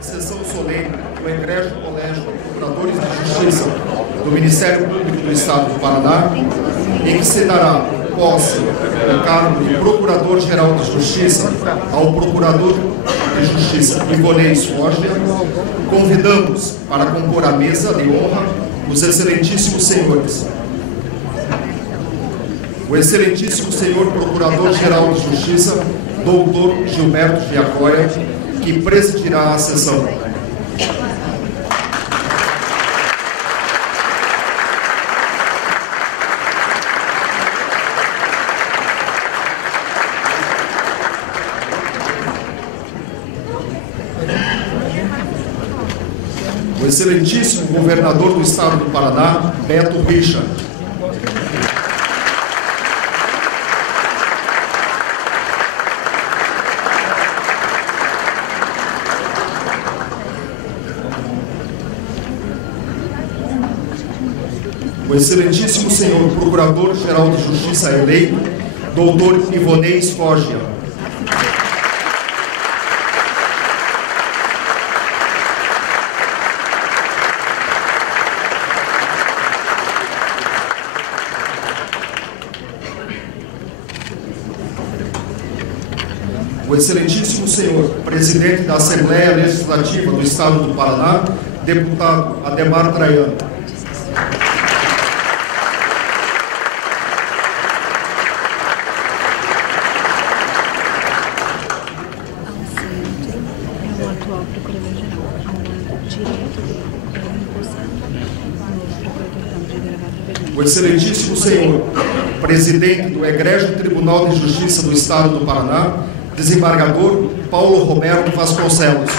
Sessão solene do Egrégio Colégio de Procuradores de Justiça do Ministério Público do Estado do Paraná, em que se dará posse do cargo de Procurador-Geral de Justiça ao Procurador de Justiça Ivonês Foggia, convidamos para compor a mesa de honra os excelentíssimos senhores: o excelentíssimo senhor Procurador-Geral de Justiça, doutor Gilberto Giacoia, que presidirá a sessão. O excelentíssimo governador do Estado do Paraná, Beto Richa. O excelentíssimo senhor Procurador-Geral de Justiça eleito, doutor Ivonês Foggia. O excelentíssimo senhor Presidente da Assembleia Legislativa do Estado do Paraná, deputado Ademar Traiano. O excelentíssimo senhor Presidente do Egrégio Tribunal de Justiça do Estado do Paraná, desembargador Paulo Roberto Vasconcelos.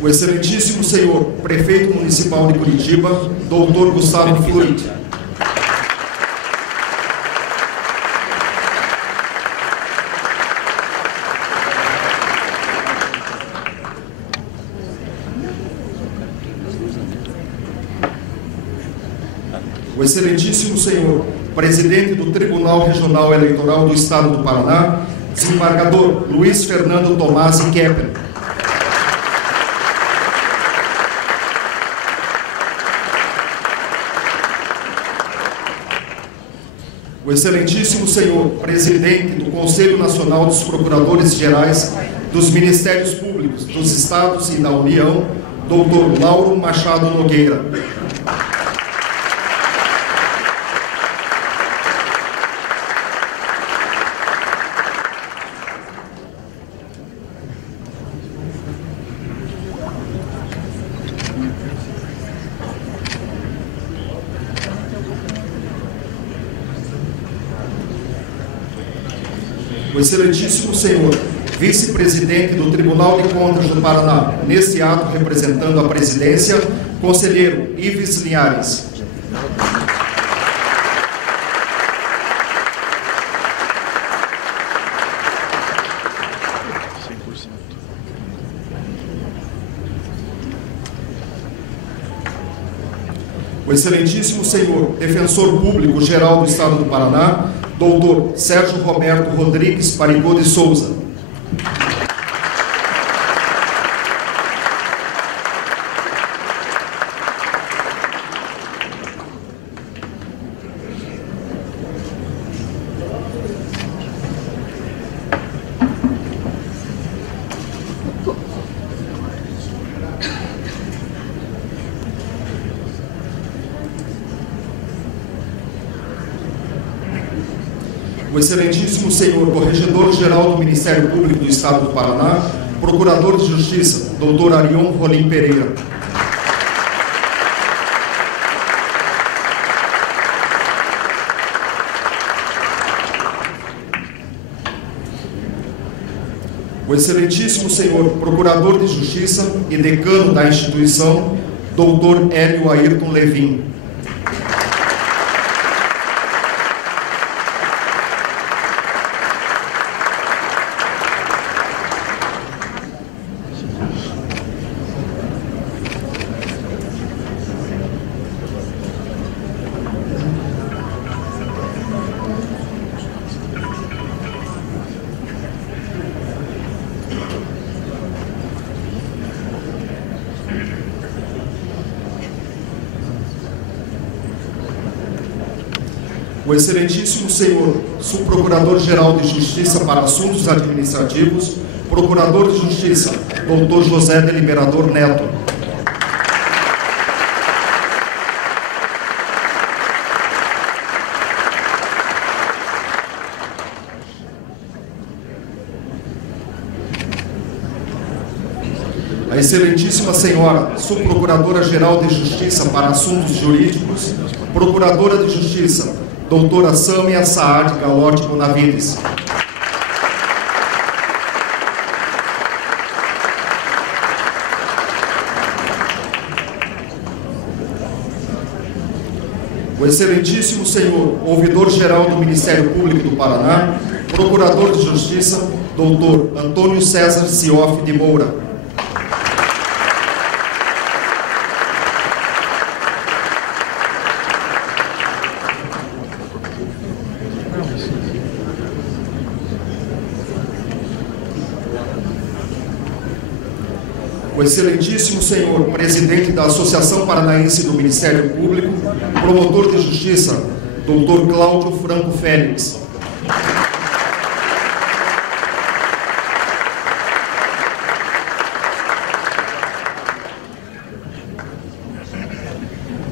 O excelentíssimo senhor Prefeito Municipal de Curitiba, doutor Gustavo Fluid. O excelentíssimo senhor Presidente do Tribunal Regional Eleitoral do Estado do Paraná, desembargador Luiz Fernando Tomasi Kepler. O excelentíssimo senhor Presidente do Conselho Nacional dos Procuradores Gerais dos Ministérios Públicos dos Estados e da União, doutor Lauro Machado Nogueira. O excelentíssimo senhor Vice-Presidente do Tribunal de Contas do Paraná, neste ato representando a presidência, conselheiro Ives Linhares. O excelentíssimo senhor Defensor Público Geral do Estado do Paraná, doutor Sérgio Roberto Rodrigues Parigô de Souza. O excelentíssimo senhor Corregedor-Geral do Ministério Público do Estado do Paraná, Procurador de Justiça, doutor Arion Rolim Pereira. O excelentíssimo senhor Procurador de Justiça e Decano da instituição, doutor Hélio Ayrton Levin. o excelentíssimo senhor subprocurador-geral de Justiça para Assuntos Administrativos, procurador de Justiça, doutor José Deliberador Neto. A excelentíssima senhora subprocuradora-geral de Justiça para Assuntos Jurídicos, procuradora de Justiça, doutora Sâmia Saad Galotti Bonavides. O excelentíssimo senhor ouvidor-geral do Ministério Público do Paraná, procurador de Justiça, doutor Antônio César Sioff de Moura. O excelentíssimo senhor presidente da Associação Paranaense do Ministério Público, promotor de Justiça, doutor Cláudio Franco Félix.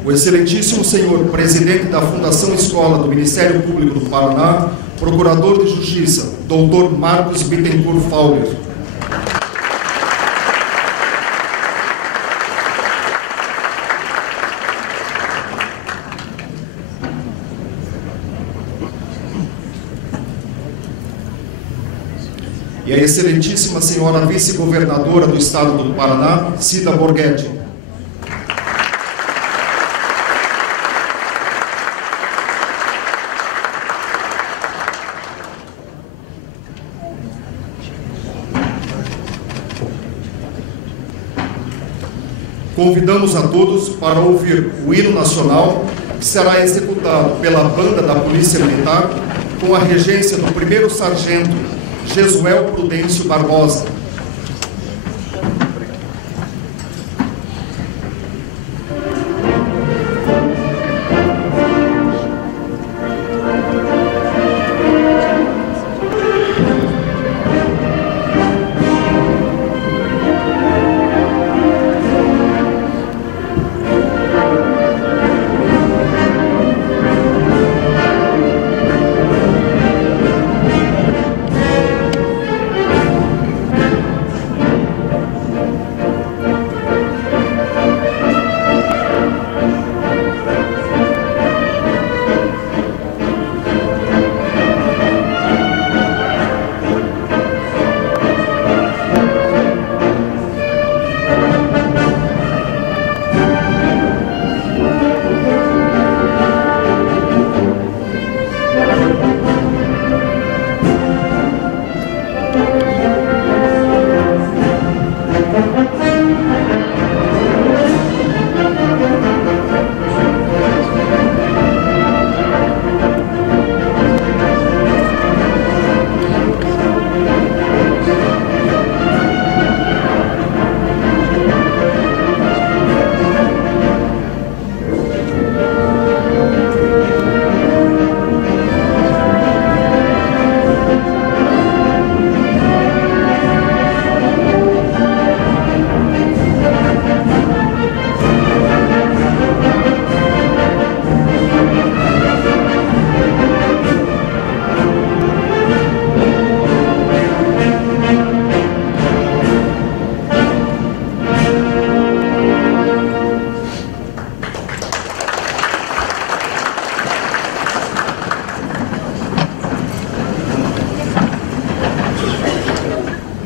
O excelentíssimo senhor presidente da Fundação Escola do Ministério Público do Paraná, procurador de Justiça, doutor Marcos Bittencourt Fowler. E a excelentíssima senhora vice-governadora do Estado do Paraná, Cida Borghetti. Convidamos a todos para ouvir o hino nacional, que será executado pela Banda da Polícia Militar, com a regência do 1º Sargento Jesuel Prudêncio Barbosa.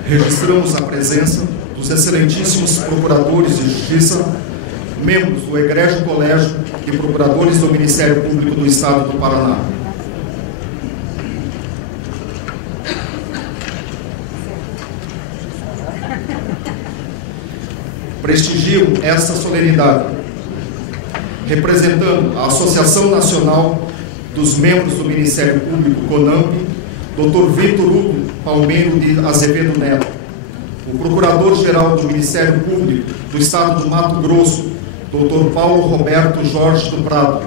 Registramos a presença dos excelentíssimos procuradores de Justiça, membros do Egrégio Colégio e procuradores do Ministério Público do Estado do Paraná. Prestigio esta solenidade, representando a Associação Nacional dos Membros do Ministério Público, CONAMP, Dr. Vitor Hugo Palmeiro de Azevedo Neto, o Procurador-Geral do Ministério Público do Estado do Mato Grosso, Dr. Paulo Roberto Jorge do Prado,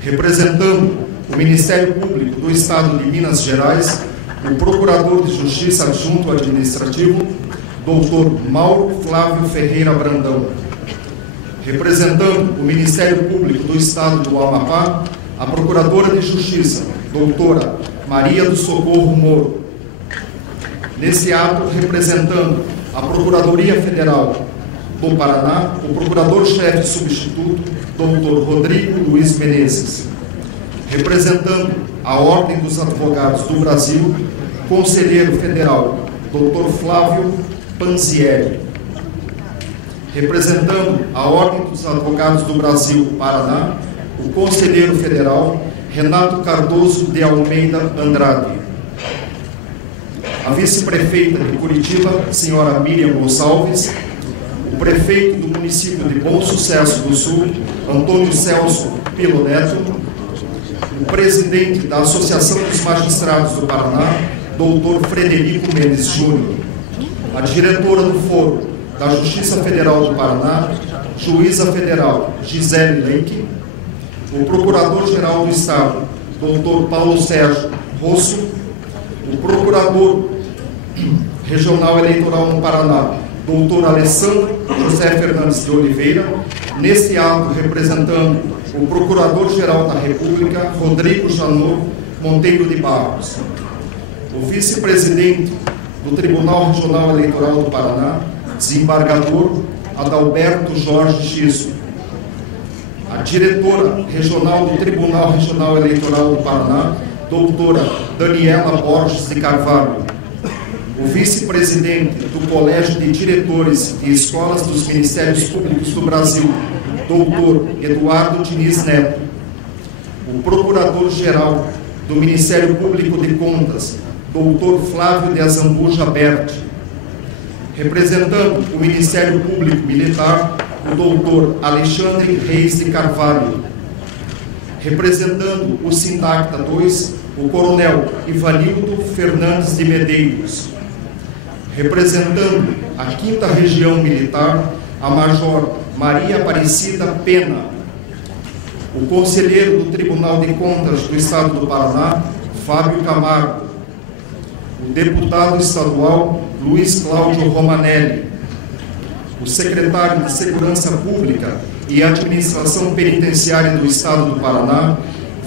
representando o Ministério Público do Estado de Minas Gerais, o Procurador de Justiça Adjunto Administrativo, Dr. Mauro Flávio Ferreira Brandão. Representando o Ministério Público do Estado do Amapá, a Procuradora de Justiça, doutora Maria do Socorro Moro. Nesse ato, representando a Procuradoria Federal do Paraná, o Procurador-Chefe Substituto, Dr. Rodrigo Luiz Menezes. Representando a Ordem dos Advogados do Brasil, Conselheiro Federal, Dr. Flávio Panzieri. Representando a Ordem dos Advogados do Brasil, Paraná, o Conselheiro Federal, Renato Cardoso de Almeida Andrade. A Vice-Prefeita de Curitiba, senhora Miriam Gonçalves, o Prefeito do município de Bom Sucesso do Sul, Antônio Celso Pilo Neto, o Presidente da Associação dos Magistrados do Paraná, doutor Frederico Mendes Júnior, a Diretora do Foro da Justiça Federal do Paraná, Juíza Federal Gisele Lenk, o Procurador-Geral do Estado, doutor Paulo Sérgio Rosso, o Procurador Regional Eleitoral no Paraná, doutor Alessandro José Fernandes de Oliveira, nesse ato representando o Procurador-Geral da República, Rodrigo Janot Monteiro de Barros, o Vice-Presidente do Tribunal Regional Eleitoral do Paraná, desembargador Adalberto Jorge Xisso, a Diretora Regional do Tribunal Regional Eleitoral do Paraná, doutora Daniela Borges de Carvalho, o Vice-Presidente do Colégio de Diretores de Escolas dos Ministérios Públicos do Brasil, doutor Eduardo Diniz Neto, o Procurador-Geral do Ministério Público de Contas, doutor Flávio de Azambuja Berti, representando o Ministério Público Militar, o doutor Alexandre Reis de Carvalho, representando o Sindacta 2, o coronel Ivanildo Fernandes de Medeiros, representando a 5ª Região Militar, a Major Maria Aparecida Pena, o conselheiro do Tribunal de Contas do Estado do Paraná, Fábio Camargo, o deputado estadual Luiz Cláudio Romanelli, o secretário de Segurança Pública e Administração Penitenciária do Estado do Paraná,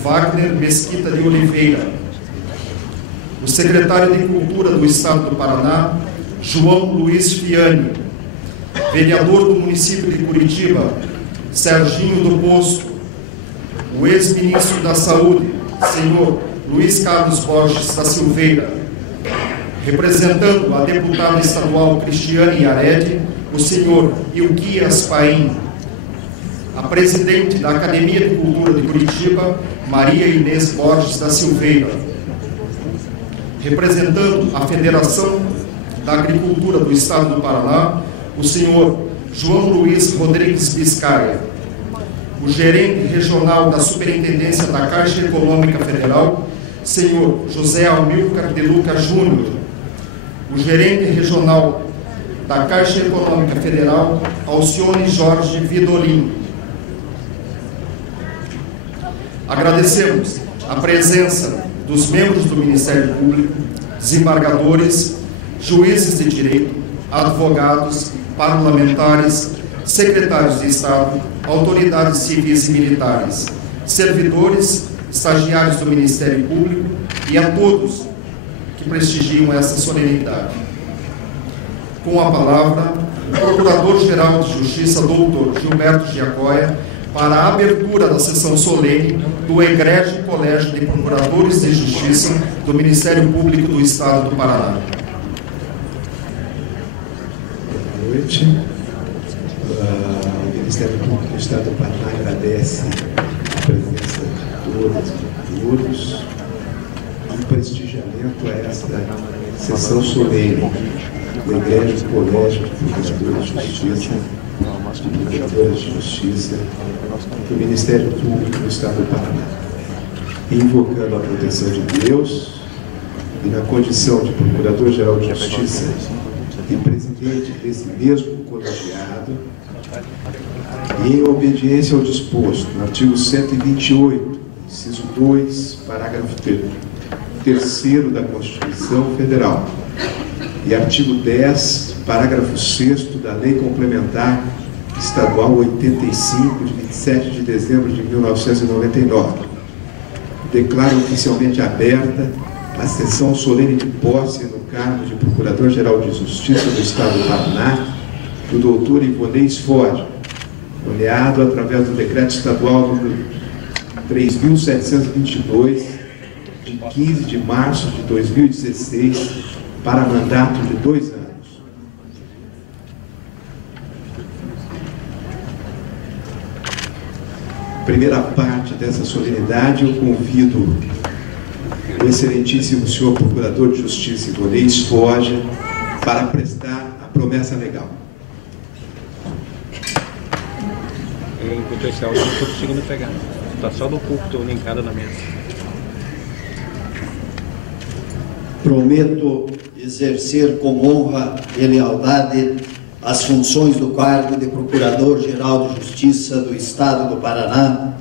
Wagner Mesquita de Oliveira, o secretário de Cultura do Estado do Paraná, João Luiz Fiani, vereador do município de Curitiba, Serginho do Poço, o ex-ministro da Saúde, senhor Luiz Carlos Borges da Silveira, representando a deputada estadual Cristiane Yaredi, o senhor Ilquias Paim, a presidente da Academia de Cultura de Curitiba, Maria Inês Borges da Silveira, representando a Federação da Agricultura do Estado do Paraná, o senhor João Luiz Rodrigues Biscaia, o gerente regional da Superintendência da Caixa Econômica Federal, senhor José Amilcar de Luca Júnior, o gerente regional da Caixa Econômica Federal, Alcione Jorge Vidolin. Agradecemos a presença dos membros do Ministério Público, desembargadores, juízes de direito, advogados, parlamentares, secretários de Estado, autoridades civis e militares, servidores, estagiários do Ministério Público e a todos que prestigiam essa solenidade. Com a palavra, o Procurador-Geral de Justiça, doutor Gilberto Giacoia, para a abertura da sessão solene do Egrégio Colégio de Procuradores de Justiça do Ministério Público do Estado do Paraná. Boa noite. O Ministério Público do Estado do Paraná agradece a presença de todas e todos e prestigiamento a esta sessão solene do Egrégio Colégio de Procuradores de Justiça, Procuradores de Justiça do Ministério Público do Estado do Paraná, invocando a proteção de Deus e na condição de Procurador-Geral de Justiça e presidente desse mesmo colegiado, e em obediência ao disposto no artigo 128, inciso 2, parágrafo 3º da Constituição Federal e artigo 10, parágrafo 6º da Lei Complementar Estadual 85, de 27 de dezembro de 1999. Declaro oficialmente aberta a sessão solene de posse no cargo de Procurador-Geral de Justiça do Estado do Paraná, do doutor Ivonei Forja, nomeado através do Decreto Estadual número 3.722, de 15 de março de 2016, para mandato de 2 anos. Primeira parte dessa solenidade, eu convido o excelentíssimo senhor Procurador de Justiça Ivonei Forja para prestar a promessa legal. Enquanto esse áudio eu não estou conseguindo pegar. Está só no púlpito linkado na mesa. Prometo exercer com honra e lealdade as funções do cargo de Procurador-Geral de Justiça do Estado do Paraná,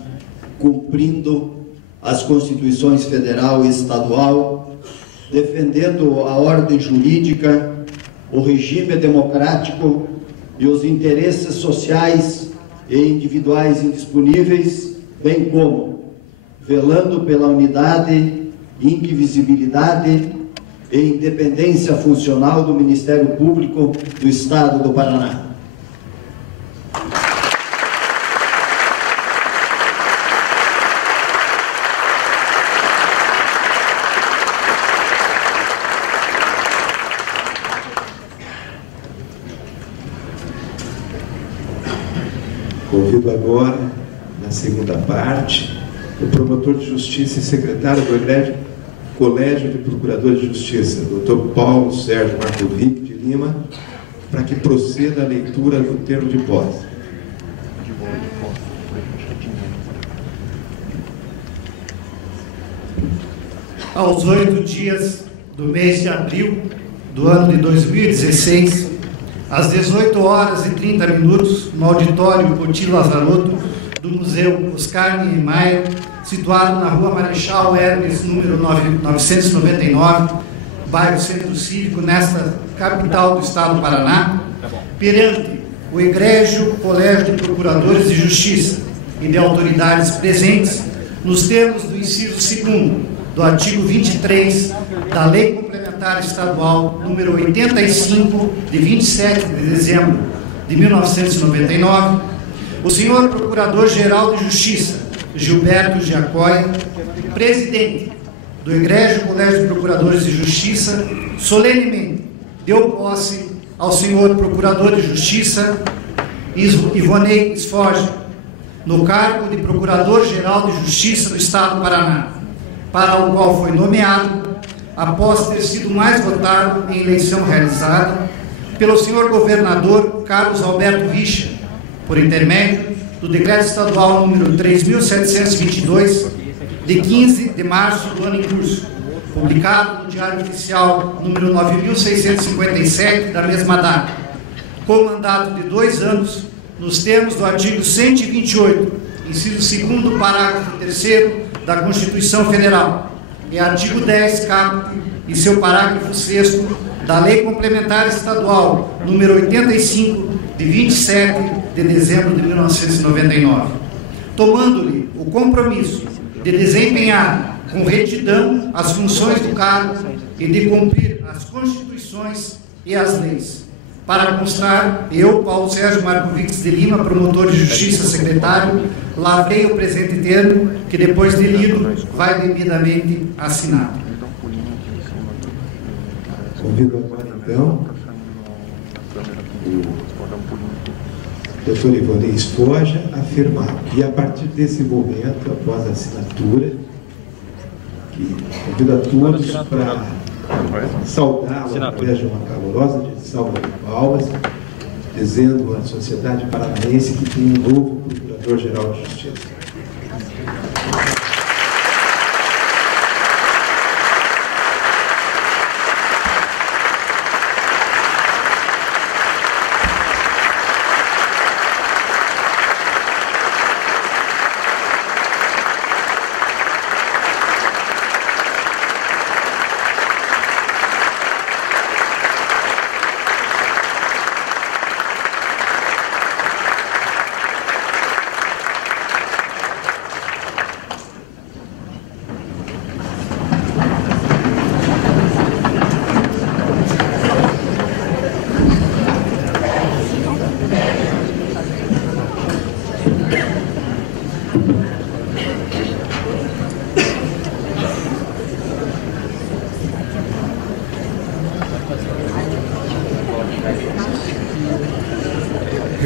cumprindo as Constituições Federal e Estadual, defendendo a ordem jurídica, o regime democrático e os interesses sociais e individuais indisponíveis, bem como velando pela unidade, indivisibilidade e independência funcional do Ministério Público do Estado do Paraná. Convido agora, na segunda parte, o promotor de justiça e secretário do Colégio de Procuradores de Justiça, Dr. Paulo Sérgio Markovic de Lima, para que proceda a leitura do termo de posse. Aos 8 dias do mês de abril do ano de 2016, às 18h30, no auditório Coutinho Lazarotto do Museu Oscar Niemeyer, situado na Rua Marechal Hermes, número 999, bairro Centro Cívico, nesta capital do Estado do Paraná, perante o egrégio Colégio de Procuradores de Justiça e de autoridades presentes, nos termos do inciso 2º do artigo 23 da Lei Complementar Estadual número 85, de 27 de dezembro de 1999, o senhor Procurador-Geral de Justiça, Gilberto Giacoi, presidente do egrégio Colégio de Procuradores de Justiça, solenemente deu posse ao senhor Procurador de Justiça Ivonei Forja no cargo de Procurador-Geral de Justiça do Estado do Paraná, para o qual foi nomeado após ter sido mais votado em eleição realizada pelo senhor governador Carlos Alberto Richa, por intermédio do Decreto Estadual número 3.722, de 15 de março do ano em curso, publicado no Diário Oficial número 9.657 da mesma data, com mandato de 2 anos, nos termos do artigo 128, inciso 2º, parágrafo 3º da Constituição Federal, e artigo 10, caput, e seu parágrafo 6º da Lei Complementar Estadual número 85, de 27 de dezembro de 1999, tomando-lhe o compromisso de desempenhar com retidão as funções do cargo e de cumprir as Constituições e as leis. Para constar, eu, Paulo Sérgio Markovic de Lima, promotor de Justiça, secretário, lavrei o presente termo, que depois de lido, vai devidamente assinado. Convido agora, então, o doutor Ivonei Forja a afirmar que, a partir desse momento, após a assinatura, que convido a todos para saudá-lo através de uma calorosa salva de palmas, dizendo à sociedade paranaense que tem um novo Procurador-Geral de Justiça.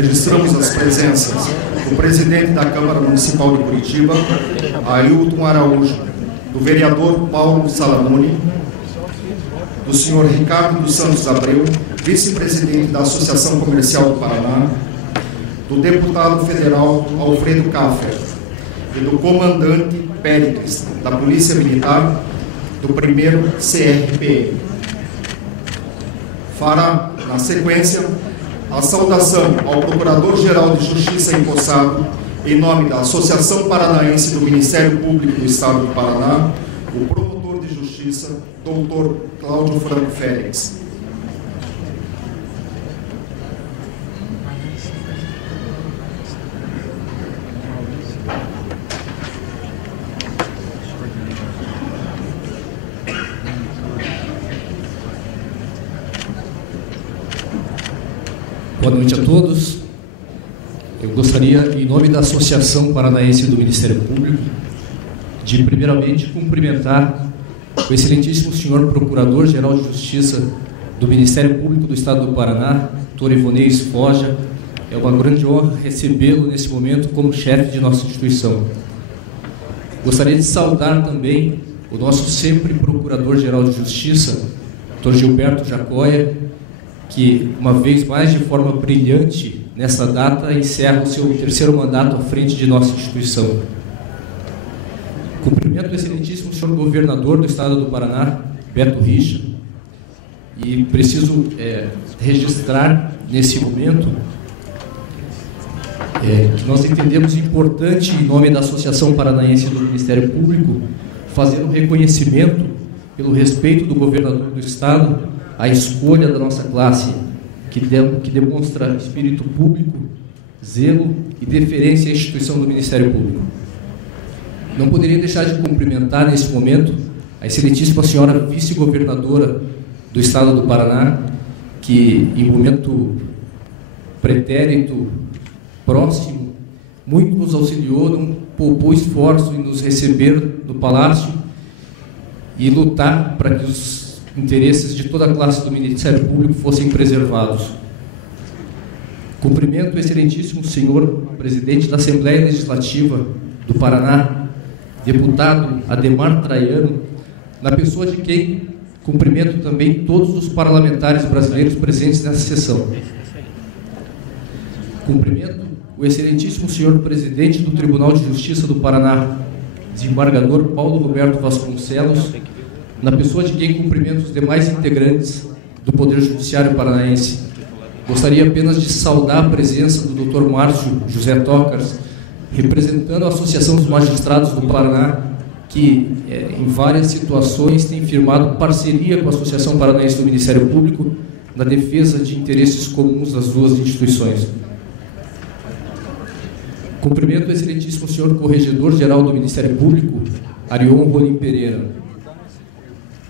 registramos as presenças do presidente da Câmara Municipal de Curitiba, Ailton Araújo, do vereador Paulo Salamone, do senhor Ricardo dos Santos Abreu, vice-presidente da Associação Comercial do Paraná, do deputado federal Alfredo Kaffer e do comandante Péricles, da Polícia Militar, do 1º CRPM. Fará, na sequência, a saudação ao Procurador-Geral de Justiça empossado, em nome da Associação Paranaense do Ministério Público do Estado do Paraná, o promotor de justiça, Dr. Cláudio Franco Félix. Boa noite a todos. Eu gostaria, em nome da Associação Paranaense do Ministério Público, de primeiramente cumprimentar o excelentíssimo senhor Procurador-Geral de Justiça do Ministério Público do Estado do Paraná, Dr. Ivonês Foja. É uma grande honra recebê-lo nesse momento como chefe de nossa instituição. Gostaria de saudar também o nosso sempre Procurador-Geral de Justiça, Dr. Gilberto Jacóia, que, uma vez mais, de forma brilhante, nessa data, encerra o seu 3º mandato à frente de nossa instituição. Cumprimento o excelentíssimo senhor governador do Estado do Paraná, Beto Richa, e preciso registrar, nesse momento, que nós entendemos importante, em nome da Associação Paranaense do Ministério Público, fazer um reconhecimento, pelo respeito do governador do Estado, a escolha da nossa classe, que demonstra espírito público, zelo e deferência à instituição do Ministério Público. Não poderia deixar de cumprimentar, nesse momento, a excelentíssima senhora vice-governadora do Estado do Paraná, que, em momento pretérito, próximo, muito nos auxiliou, não poupou esforço em nos receber no Palácio e lutar para que os interesses de toda a classe do Ministério Público fossem preservados. Cumprimento o excelentíssimo senhor presidente da Assembleia Legislativa do Paraná, deputado Ademar Traiano, na pessoa de quem cumprimento também todos os parlamentares brasileiros presentes nessa sessão. Cumprimento o excelentíssimo senhor presidente do Tribunal de Justiça do Paraná, desembargador Paulo Roberto Vasconcelos, na pessoa de quem cumprimento os demais integrantes do Poder Judiciário paranaense. Gostaria apenas de saudar a presença do Dr. Márcio José Tocars, representando a Associação dos Magistrados do Paraná, que em várias situações tem firmado parceria com a Associação Paranaense do Ministério Público na defesa de interesses comuns das duas instituições. Cumprimento o excelentíssimo senhor Corregedor-Geral do Ministério Público, Arion Rolim Pereira.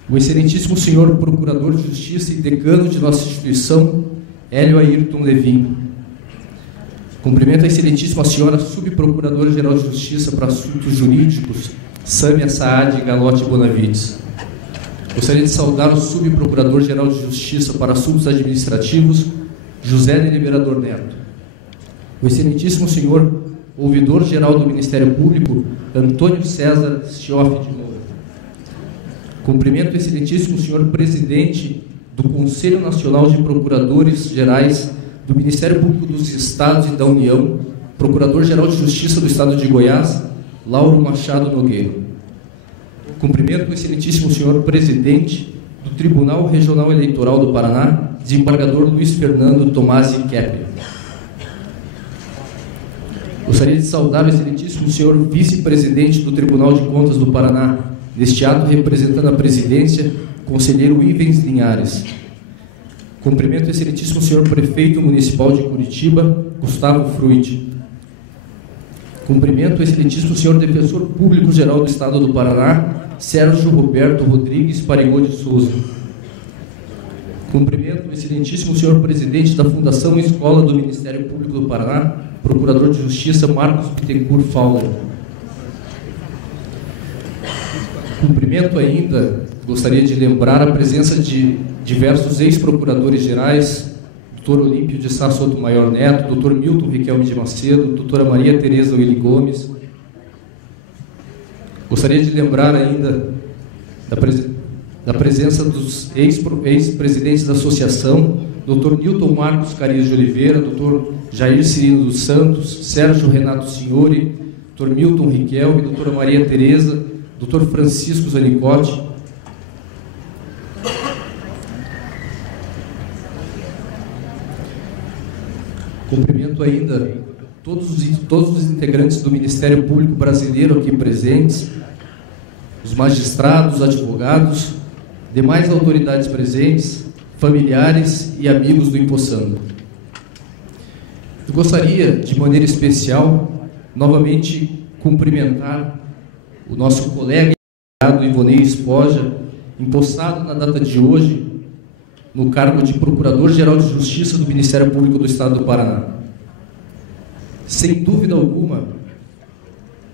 O excelentíssimo senhor Procurador de Justiça e decano de nossa instituição, Hélio Ayrton Levin. Cumprimento a excelentíssima senhora Subprocuradora-Geral de Justiça para Assuntos Jurídicos, Sâmia Saad Galotti Bonavides. Gostaria de saudar o Subprocurador-Geral de Justiça para Assuntos Administrativos, José de Liberador Neto. O excelentíssimo senhor Ouvidor-Geral do Ministério Público, Antônio César Schioff de Moura. Cumprimento o excelentíssimo senhor presidente do Conselho Nacional de Procuradores Gerais do Ministério Público dos Estados e da União, Procurador-Geral de Justiça do Estado de Goiás, Lauro Machado Nogueira. Cumprimento o excelentíssimo senhor presidente do Tribunal Regional Eleitoral do Paraná, desembargador Luiz Fernando Tomasi Kepler. Gostaria de saudar o excelentíssimo senhor vice-presidente do Tribunal de Contas do Paraná, neste ato representando a presidência, conselheiro Ivens Linhares. Cumprimento o excelentíssimo senhor prefeito municipal de Curitiba, Gustavo Fruit. Cumprimento o excelentíssimo senhor defensor público-geral do Estado do Paraná, Sérgio Roberto Rodrigues Parigô de Souza. Cumprimento o excelentíssimo senhor presidente da Fundação Escola do Ministério Público do Paraná, Procurador de Justiça Marcos Bittencourt Fowler. Cumprimento ainda, gostaria de lembrar a presença de diversos ex-procuradores gerais, Dr. Olímpio de Sá Sotomayor Neto, Dr. Milton Riquelme de Macedo, Dra. Maria Tereza Willi Gomes. Gostaria de lembrar ainda da presença dos ex-presidentes da associação, Dr. Newton Marcos Carias de Oliveira, Dr. Jair Cirino dos Santos, Sérgio Renato Signori, Dr. Milton Riquelme, Dra. Maria Tereza, Dr. Francisco Zanicotti. Cumprimento ainda todos os integrantes do Ministério Público Brasileiro aqui presentes, os magistrados, advogados, demais autoridades presentes, familiares e amigos do Empossando. Eu gostaria, de maneira especial, novamente cumprimentar o nosso colega Ivonei Espoja, empossado na data de hoje no cargo de Procurador-Geral de Justiça do Ministério Público do Estado do Paraná. Sem dúvida alguma,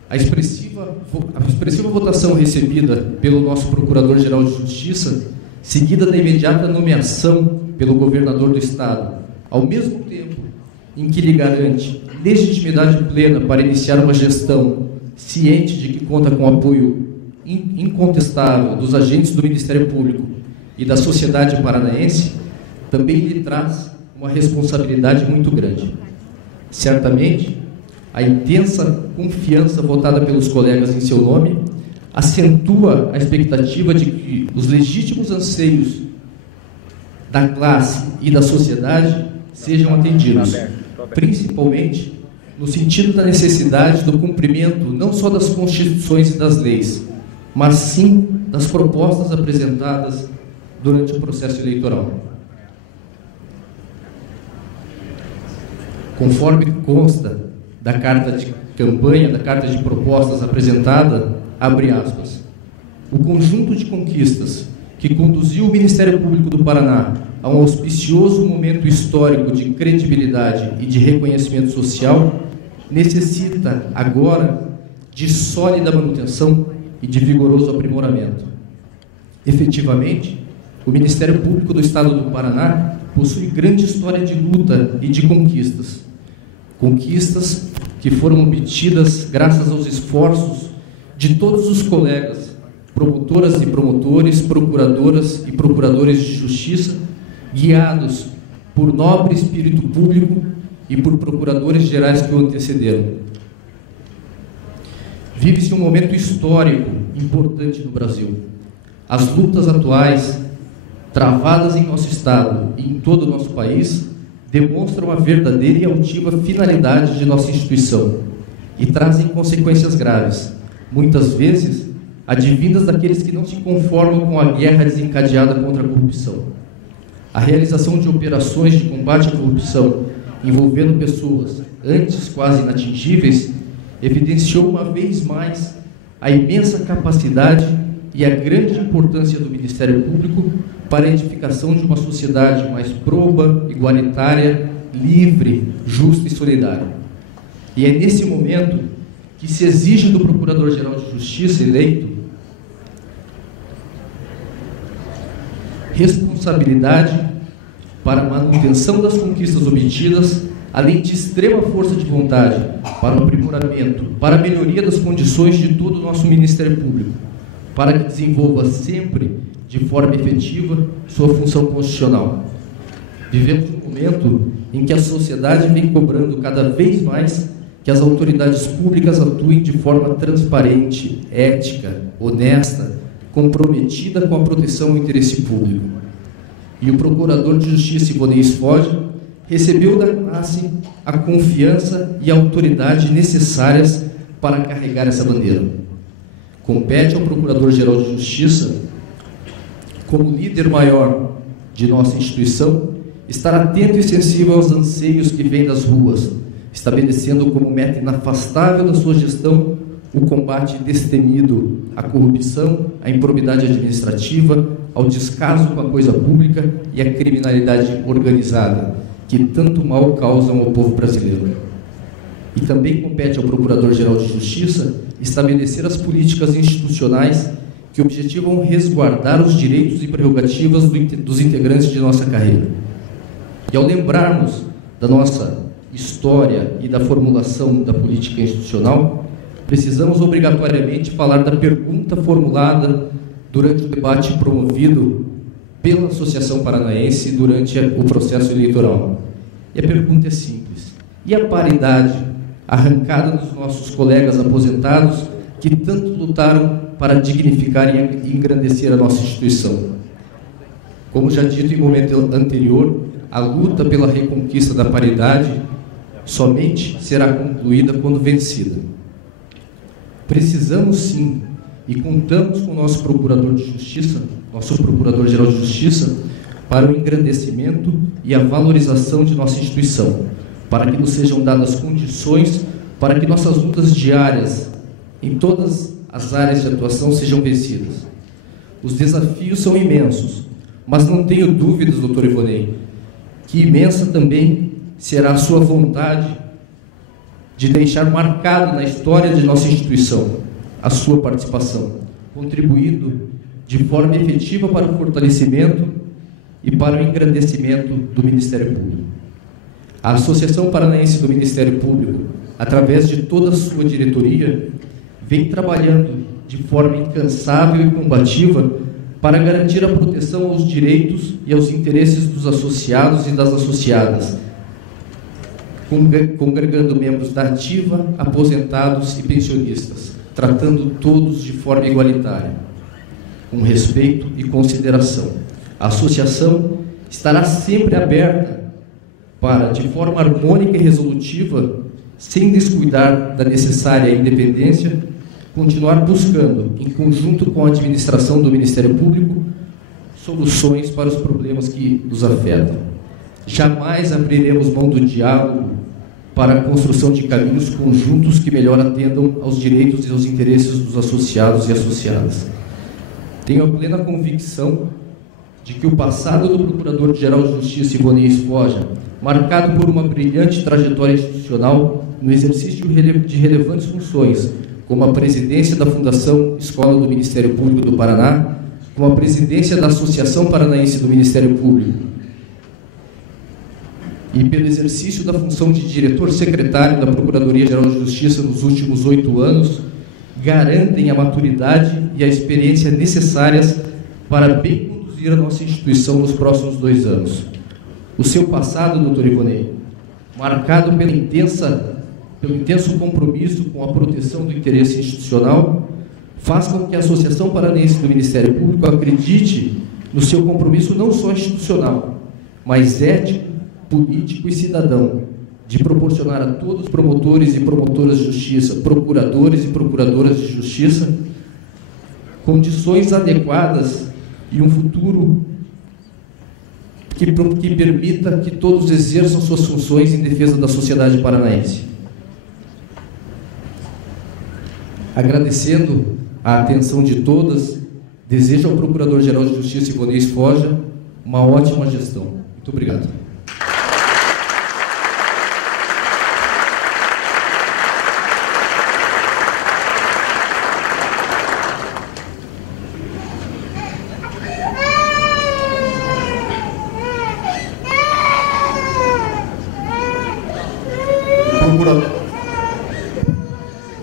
a expressiva votação recebida pelo nosso Procurador-Geral de Justiça, seguida da imediata nomeação pelo governador do Estado, ao mesmo tempo em que lhe garante legitimidade plena para iniciar uma gestão ciente de que conta com apoio incontestável dos agentes do Ministério Público e da sociedade paranaense, também lhe traz uma responsabilidade muito grande. Certamente, a intensa confiança votada pelos colegas em seu nome acentua a expectativa de que os legítimos anseios da classe e da sociedade sejam atendidos, principalmente no sentido da necessidade do cumprimento não só das constituições e das leis, mas sim das propostas apresentadas durante o processo eleitoral. Conforme consta da carta de campanha, da carta de propostas apresentada, abre aspas, o conjunto de conquistas que conduziu o Ministério Público do Paraná a um auspicioso momento histórico de credibilidade e de reconhecimento social necessita agora de sólida manutenção e de vigoroso aprimoramento. Efetivamente, o Ministério Público do Estado do Paraná possui grande história de luta e de conquistas. Conquistas que foram obtidas graças aos esforços de todos os colegas, promotoras e promotores, procuradoras e procuradores de justiça, guiados por nobre espírito público e por procuradores gerais que o antecederam. Vive-se um momento histórico importante no Brasil. As lutas atuais, travadas em nosso Estado e em todo o nosso país, demonstram a verdadeira e altiva finalidade de nossa instituição e trazem consequências graves, muitas vezes advindas daqueles que não se conformam com a guerra desencadeada contra a corrupção. A realização de operações de combate à corrupção envolvendo pessoas antes quase inatingíveis evidenciou uma vez mais a imensa capacidade e a grande importância do Ministério Público para a edificação de uma sociedade mais proba, igualitária, livre, justa e solidária. E é nesse momento que se exige do Procurador-Geral de Justiça eleito responsabilidade para a manutenção das conquistas obtidas, além de extrema força de vontade para o aprimoramento, para a melhoria das condições de todo o nosso Ministério Público, para que desenvolva sempre, de forma efetiva, sua função constitucional. Vivemos um momento em que a sociedade vem cobrando cada vez mais que as autoridades públicas atuem de forma transparente, ética, honesta, comprometida com a proteção ao interesse público. E o Procurador de Justiça, Ivonei Espoja, recebeu da classe a confiança e a autoridade necessárias para carregar essa bandeira. Compete ao Procurador-Geral de Justiça, como líder maior de nossa instituição, estar atento e sensível aos anseios que vêm das ruas, estabelecendo como meta inafastável da sua gestão o combate destemido à corrupção, à improbidade administrativa, ao descaso com a coisa pública e à criminalidade organizada, que tanto mal causam ao povo brasileiro. E também compete ao Procurador-Geral de Justiça estabelecer as políticas institucionais que objetivam resguardar os direitos e prerrogativas dos integrantes de nossa carreira. E ao lembrarmos da nossa história e da formulação da política institucional, precisamos obrigatoriamente falar da pergunta formulada durante o debate promovido pela Associação Paranaense durante o processo eleitoral. E a pergunta é simples: e a paridade arrancada dos nossos colegas aposentados que tanto lutaram para dignificar e engrandecer a nossa instituição? Como já dito em momento anterior, a luta pela reconquista da paridade somente será concluída quando vencida. Precisamos sim, e contamos com o nosso Procurador de Justiça, nosso Procurador-Geral de Justiça, para o engrandecimento e a valorização de nossa instituição, para que nos sejam dadas condições para que nossas lutas diárias em todas as áreas de atuação sejam vencidas. Os desafios são imensos, mas não tenho dúvidas, doutor Ivonei, que imensa também será a sua vontade de deixar marcado na história de nossa instituição a sua participação, contribuindo de forma efetiva para o fortalecimento e para o engrandecimento do Ministério Público. A Associação Paranaense do Ministério Público, através de toda a sua diretoria, vem trabalhando de forma incansável e combativa para garantir a proteção aos direitos e aos interesses dos associados e das associadas, congregando membros da ativa, aposentados e pensionistas, tratando todos de forma igualitária, com respeito e consideração. A associação estará sempre aberta para, de forma harmônica e resolutiva, sem descuidar da necessária independência, continuar buscando, em conjunto com a administração do Ministério Público, soluções para os problemas que nos afetam. Jamais abriremos mão do diálogo para a construção de caminhos conjuntos que melhor atendam aos direitos e aos interesses dos associados e associadas. Tenho a plena convicção de que o passado do Procurador-Geral de Justiça, Ivonei Esforja, marcado por uma brilhante trajetória institucional no exercício de relevantes funções, como a presidência da Fundação Escola do Ministério Público do Paraná, como a presidência da Associação Paranaense do Ministério Público, e pelo exercício da função de diretor-secretário da Procuradoria-Geral de Justiça nos últimos 8 anos, garantem a maturidade e a experiência necessárias para bem conduzir a nossa instituição nos próximos 2 anos. O seu passado, doutor Ivonei, marcado pelo intenso compromisso com a proteção do interesse institucional, faz com que a Associação Paranaense do Ministério Público acredite no seu compromisso não só institucional, mas ético, político e cidadão, de proporcionar a todos os promotores e promotoras de justiça, procuradores e procuradoras de justiça, condições adequadas e um futuro que permita que todos exerçam suas funções em defesa da sociedade paranaense. Agradecendo a atenção de todas, desejo ao Procurador-Geral de Justiça, Ivonei Esforja, uma ótima gestão. Muito obrigado.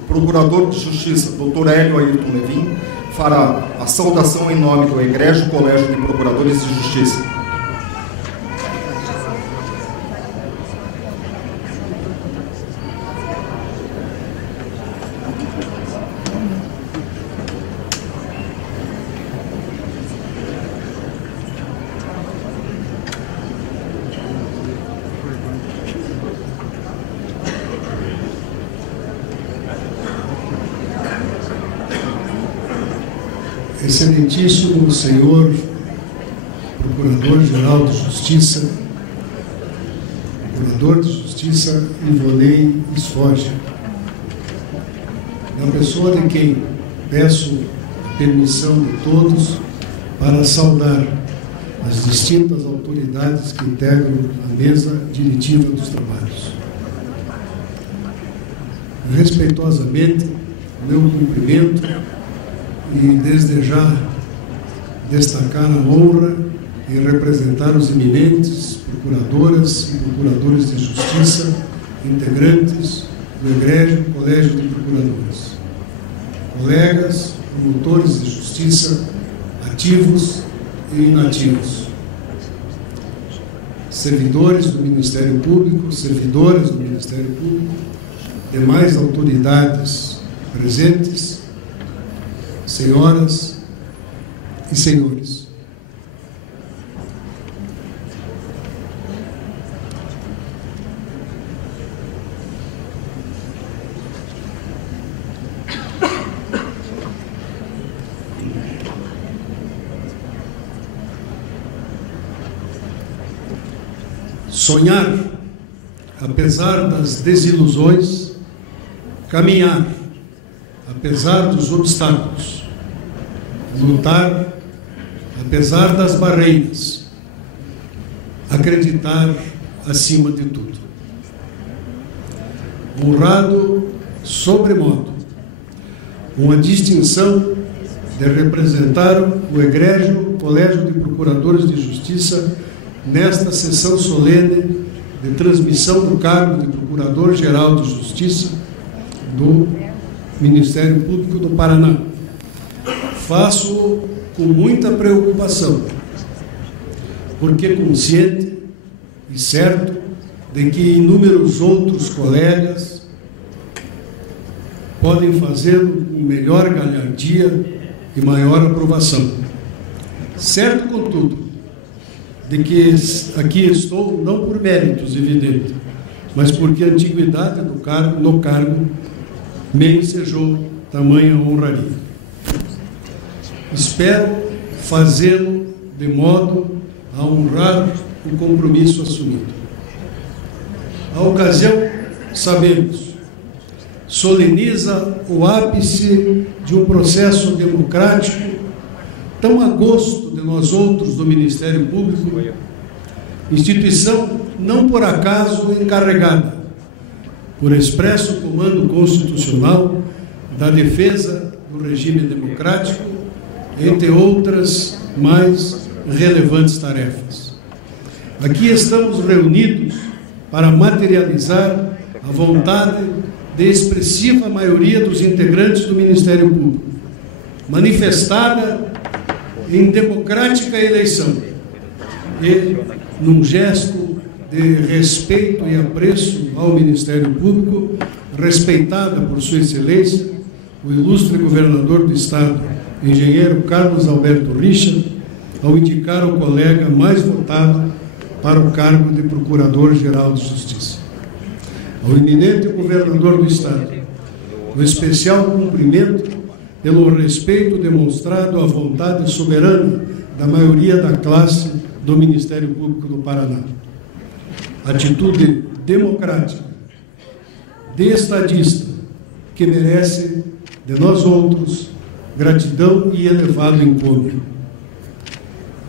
Procurador de Justiça, Dr. Hélio Ayrton Levin, fará a saudação em nome do Egrégio Colégio de Procuradores de Justiça. Excelentíssimo senhor Procurador-Geral de Justiça, Procurador de Justiça Ivonei Esforja, na pessoa de quem peço permissão de todos para saudar as distintas autoridades que integram a mesa diretiva dos trabalhos. Respeitosamente, meu cumprimento e desde já destacar a honra em representar os eminentes procuradoras e procuradores de justiça, integrantes do egrégio Colégio de Procuradores, colegas, promotores de justiça, ativos e inativos, servidores do Ministério Público, servidoras do Ministério Público, demais autoridades presentes, senhoras e senhores. Sonhar, apesar das desilusões, caminhar, apesar dos obstáculos, lutar, apesar das barreiras, acreditar acima de tudo. Honrado sobremodo, com a distinção de representar o egrégio Colégio de Procuradores de Justiça nesta sessão solene de transmissão do cargo de Procurador-Geral de Justiça do Ministério Público do Paraná. Faço com muita preocupação, porque consciente e certo de que inúmeros outros colegas podem fazê-lo com melhor galhardia e maior aprovação. Certo, contudo, de que aqui estou não por méritos, evidente, mas porque a antiguidade no cargo me ensejou tamanha honraria. Espero fazê-lo de modo a honrar o compromisso assumido. A ocasião, sabemos, soleniza o ápice de um processo democrático tão a gosto de nós outros do Ministério Público, instituição não por acaso encarregada, por expresso comando constitucional da defesa do regime democrático, entre outras mais relevantes tarefas. Aqui estamos reunidos para materializar a vontade de expressiva maioria dos integrantes do Ministério Público, manifestada em democrática eleição e num gesto de respeito e apreço ao Ministério Público, respeitada por Sua Excelência, o ilustre governador do Estado, engenheiro Carlos Alberto Richa, ao indicar o colega mais votado para o cargo de Procurador-Geral de Justiça. Ao eminente governador do Estado, o especial cumprimento pelo respeito demonstrado à vontade soberana da maioria da classe do Ministério Público do Paraná. Atitude democrática, de estadista, que merece de nós outros gratidão e elevado encômio.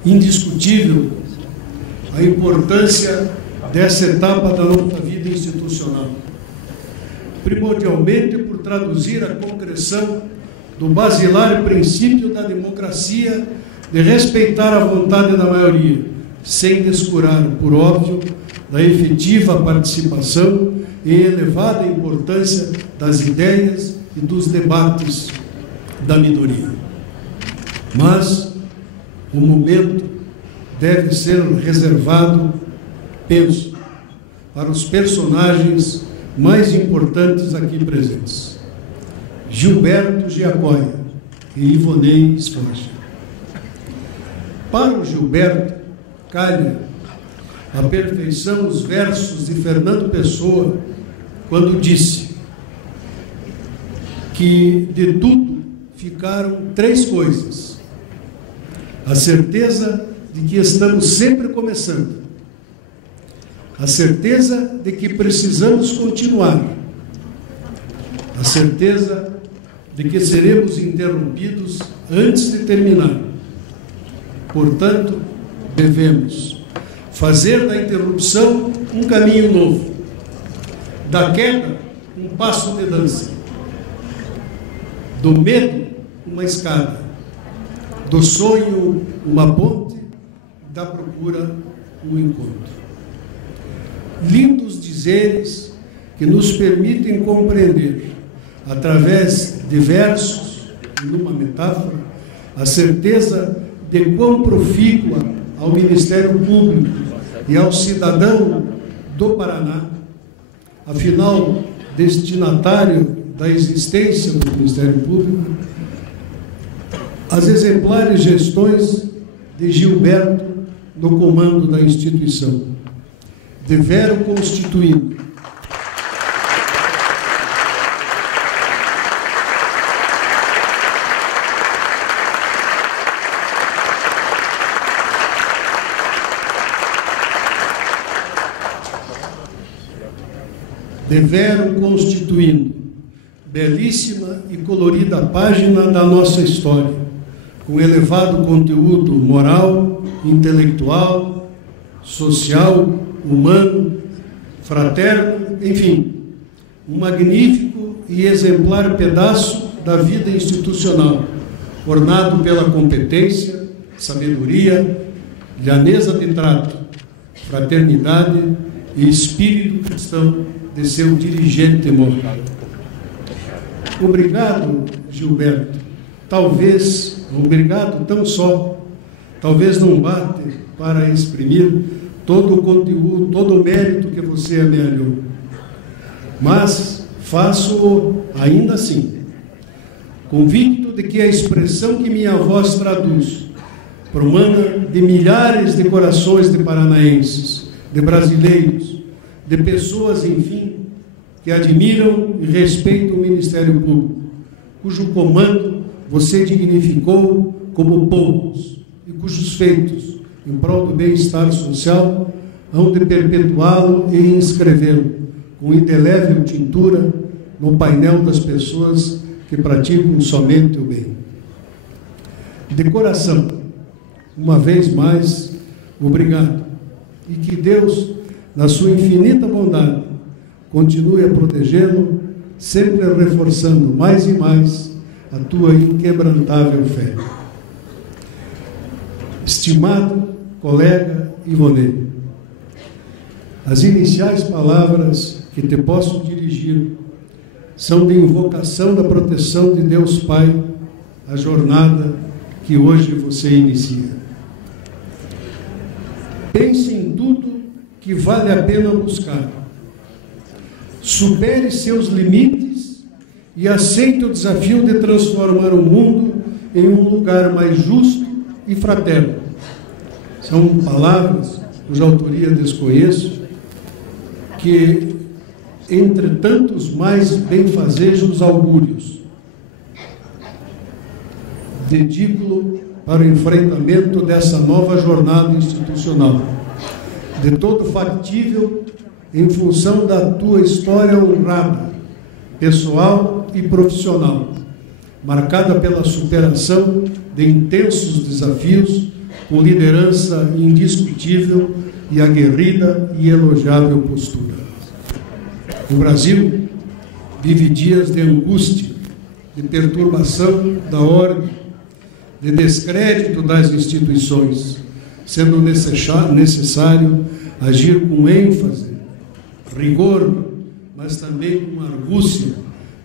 Indiscutível a importância dessa etapa da nossa vida institucional, primordialmente por traduzir a concreção do basilar princípio da democracia de respeitar a vontade da maioria, sem descurar, por óbvio, da efetiva participação e elevada importância das ideias e dos debates da minoria. Mas o momento deve ser reservado, penso, para os personagens mais importantes aqui presentes: Gilberto Giacoia e Ivonei Sforza. Para o Gilberto, calha à perfeição os versos de Fernando Pessoa, quando disse que de tudo ficaram três coisas: a certeza de que estamos sempre começando, a certeza de que precisamos continuar, a certeza de que seremos interrompidos antes de terminar. Portanto, devemos fazer da interrupção um caminho novo, da queda um passo de dança, do medo uma escada, do sonho uma ponte, da procura o encontro. Lindos dizeres que nos permitem compreender, através de versos e numa metáfora, a certeza de quão profícua ao Ministério Público e ao cidadão do Paraná, afinal, destinatário da existência do Ministério Público, as exemplares gestões de Gilberto no comando da instituição, deveram constituindo belíssima e colorida página da nossa história, com elevado conteúdo moral, intelectual, social, humano, fraterno, enfim, um magnífico e exemplar pedaço da vida institucional, ornado pela competência, sabedoria, lhaneza de trato, fraternidade e espírito cristão de seu dirigente moral. Obrigado, Gilberto. Talvez, obrigado tão só, talvez não bate para exprimir todo o conteúdo, todo o mérito que você amealhou. Mas faço-o ainda assim, convicto de que a expressão que minha voz traduz promana de milhares de corações de paranaenses, de brasileiros, de pessoas, enfim, que admiram e respeitam o Ministério Público, cujo comando você dignificou como poucos e cujos feitos, em prol do bem-estar social, hão de perpetuá-lo e inscrevê-lo com indelével tintura no painel das pessoas que praticam somente o bem. De coração, uma vez mais, obrigado, e que Deus, na sua infinita bondade, continue a protegê-lo, sempre reforçando mais e mais a tua inquebrantável fé. Estimado colega Ivonei, as iniciais palavras que te posso dirigir são de invocação da proteção de Deus Pai à jornada que hoje você inicia. Pense em tudo que vale a pena buscar. Supere seus limites e aceite o desafio de transformar o mundo em um lugar mais justo e fraterno. São palavras cuja autoria desconheço, que, entre tantos mais benfazejos augúrios, dedico-lo para o enfrentamento dessa nova jornada institucional, de todo factível em função da tua história honrada, pessoal e profissional, marcada pela superação de intensos desafios, com liderança indiscutível e aguerrida e elogiável postura. O Brasil vive dias de angústia, de perturbação da ordem, de descrédito das instituições, sendo necessário agir com ênfase, rigor, mas também com argúcia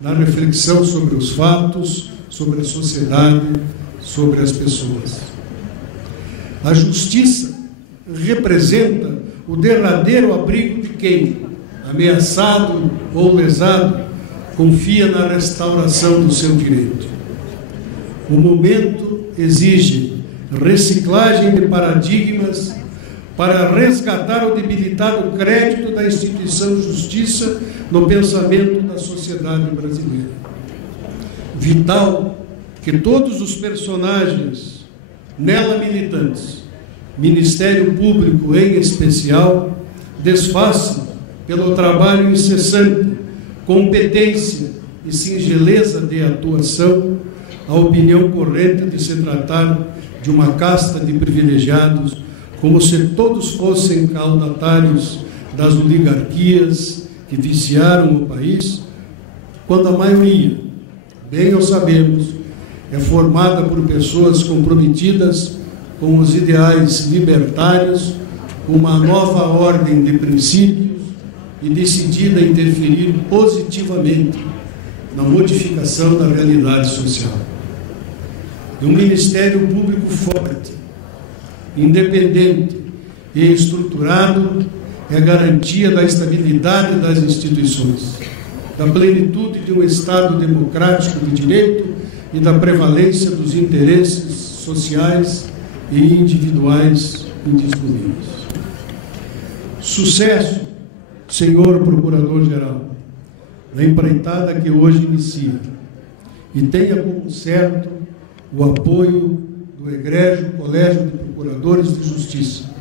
na reflexão sobre os fatos, sobre a sociedade, sobre as pessoas. A justiça representa o derradeiro abrigo de quem, ameaçado ou lesado, confia na restauração do seu direito. O momento exige reciclagem de paradigmas para resgatar o debilitado crédito da instituição justiça no pensamento da sociedade brasileira. Vital que todos os personagens nela militantes, Ministério Público em especial, desfaçam pelo trabalho incessante, competência e singeleza de atuação a opinião corrente de se tratar de uma casta de privilegiados, como se todos fossem caudatários das oligarquias que viciaram o país, quando a maioria, bem o sabemos, é formada por pessoas comprometidas com os ideais libertários, uma nova ordem de princípios e decidida a interferir positivamente na modificação da realidade social. Um Ministério Público forte, independente e estruturado é a garantia da estabilidade das instituições, da plenitude de um Estado democrático de direito e da prevalência dos interesses sociais e individuais indisponíveis. Sucesso, senhor Procurador-Geral, na empreitada que hoje inicia, e tenha como certo o apoio do egrégio Colégio de Procuradores de Justiça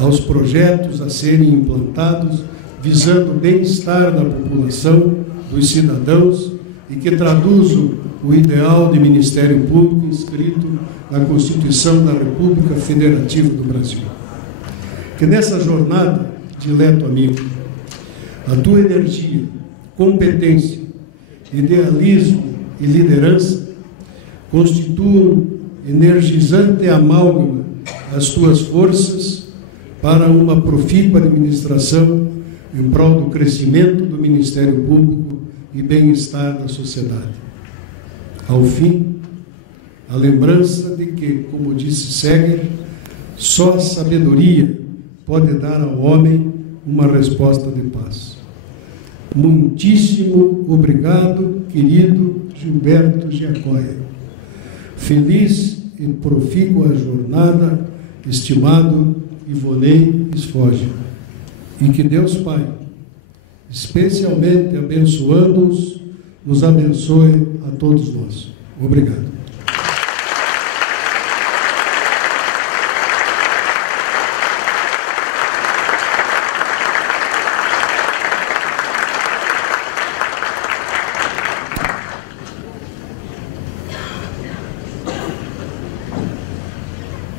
aos projetos a serem implantados visando o bem-estar da população, dos cidadãos, e que traduzam o ideal de Ministério Público inscrito na Constituição da República Federativa do Brasil. Que nessa jornada, dileto amigo, a tua energia, competência, idealismo e liderança constituam energizante amálgama as tuas forças para uma profícua administração em prol do crescimento do Ministério Público e bem-estar da sociedade. Ao fim, a lembrança de que, como disse Seger, só a sabedoria pode dar ao homem uma resposta de paz. Muitíssimo obrigado, querido Gilberto Giacoia. Feliz e profícua jornada, estimado Ivonei Esfoge. E que Deus Pai, especialmente abençoando-os, nos abençoe a todos nós. Obrigado.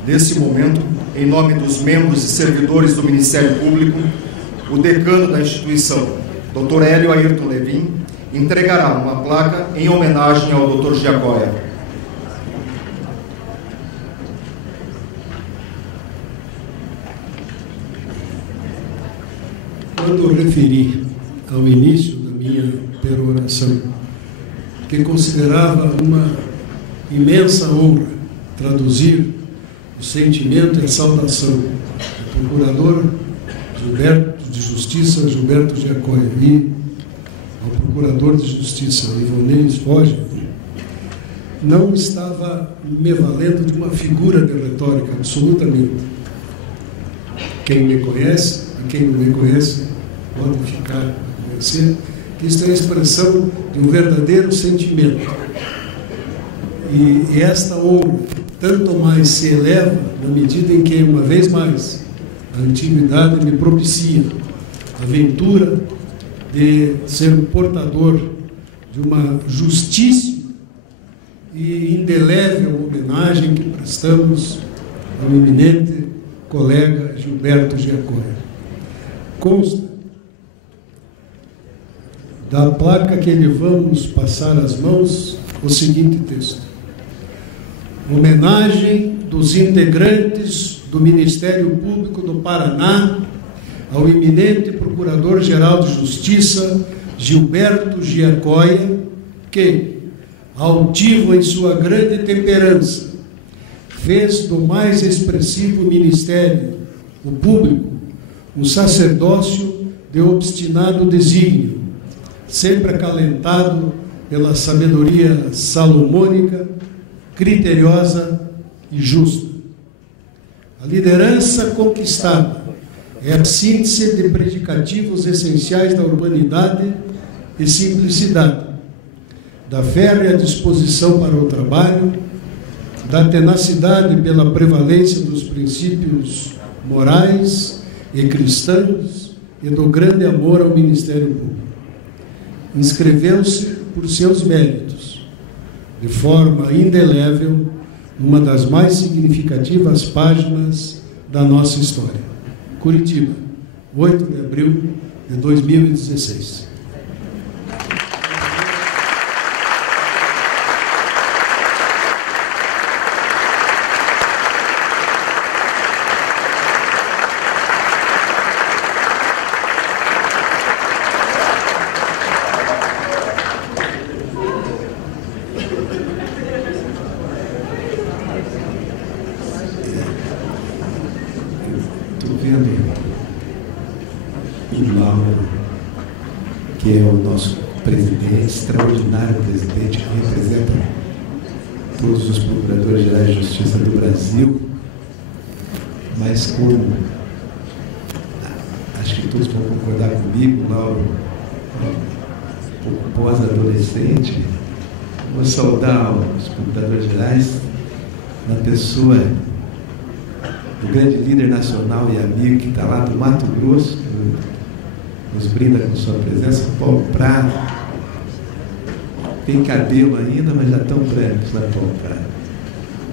Nesse momento, em nome dos membros e servidores do Ministério Público, o decano da instituição, Dr. Hélio Ayrton Levin, entregará uma placa em homenagem ao Dr. Giacoia. Quando referi ao início da minha peroração que considerava uma imensa honra traduzir o sentimento e a saudação do procurador de Justiça Gilberto Giacoia e ao procurador de Justiça Ivonei Esfoge, não estava me valendo de uma figura de retórica, absolutamente. Quem me conhece e quem não me conhece pode ficar a conhecer que isto é a expressão de um verdadeiro sentimento. E esta honra tanto mais se eleva na medida em que, uma vez mais, a antiguidade me propicia a ventura de ser um portador de uma justíssima e indelével homenagem que prestamos ao eminente colega Gilberto Giacoia. Consta da placa que lhe vamos passar às mãos o seguinte texto: homenagem dos integrantes do Ministério Público do Paraná ao eminente Procurador-Geral de Justiça Gilberto Giacoia, que, altivo em sua grande temperança, fez do mais expressivo ministério, o público, um sacerdócio de obstinado desígnio, sempre acalentado pela sabedoria salomônica, criteriosa e justa. A liderança conquistada é a síntese de predicativos essenciais da urbanidade e simplicidade, da férrea disposição para o trabalho, da tenacidade pela prevalência dos princípios morais e cristãos e do grande amor ao Ministério Público. Inscreveu-se por seus méritos, de forma indelével, numa das mais significativas páginas da nossa história. Curitiba, 8 de abril de 2016. que é o nosso presidente, extraordinário presidente, que representa todos os procuradores gerais de justiça do Brasil, mas como acho que todos vão concordar comigo, Lauro, um pouco pós-adolescente, vou saudar os procuradores gerais na pessoa do grande líder nacional e amigo que está lá do Mato Grosso, que nos brinda com sua presença, Paulo Prado. Tem cabelo ainda, mas já estão brancos, né, Paulo Prado?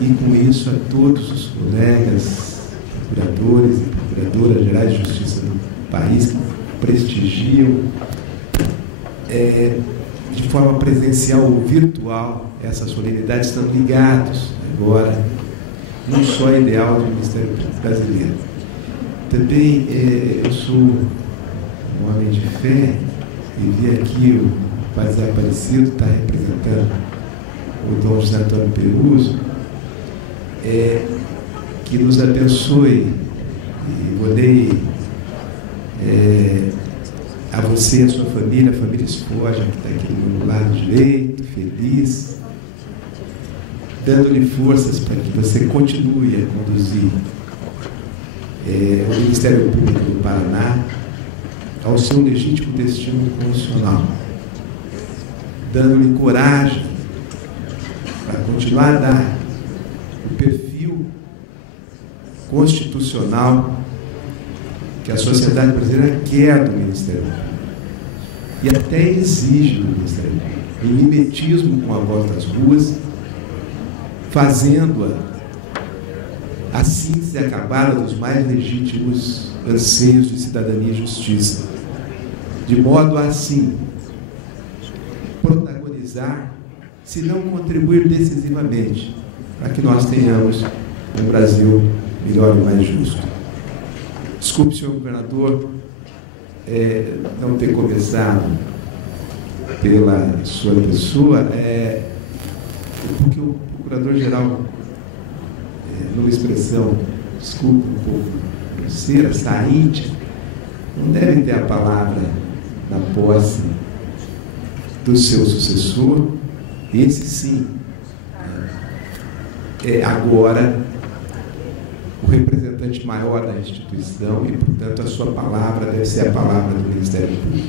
E com isso a todos os colegas, procuradores e procuradoras gerais de justiça do país que prestigiam de forma presencial ou virtual essas solenidades, estão ligados agora num só ideal do Ministério Público brasileiro. Também eu sou um homem de fé e vi aqui o Pai Zé Aparecido, está representando o Dom José Antônio Peruso, que nos abençoe. E volei a você e a sua família, a família Esforja, que está aqui do meu lado direito, feliz, dando-lhe forças para que você continue a conduzir o Ministério Público do Paraná ao seu legítimo destino constitucional, dando-lhe coragem para continuar a dar o perfil constitucional que a sociedade brasileira quer do Ministério Público e até exige do Ministério Público. O mimetismo com a voz das ruas, fazendo-a a síntese acabada dos mais legítimos anseios de cidadania e justiça, de modo a, assim, protagonizar, se não contribuir decisivamente, para que nós tenhamos um Brasil melhor e mais justo. Desculpe, senhor governador, não ter começado pela sua pessoa, porque o procurador-geral, numa expressão, desculpe, um pouco grosseira, saíte, não deve ter a palavra na posse do seu sucessor. Esse sim é agora o representante maior da instituição e, portanto, a sua palavra deve ser a palavra do Ministério Público.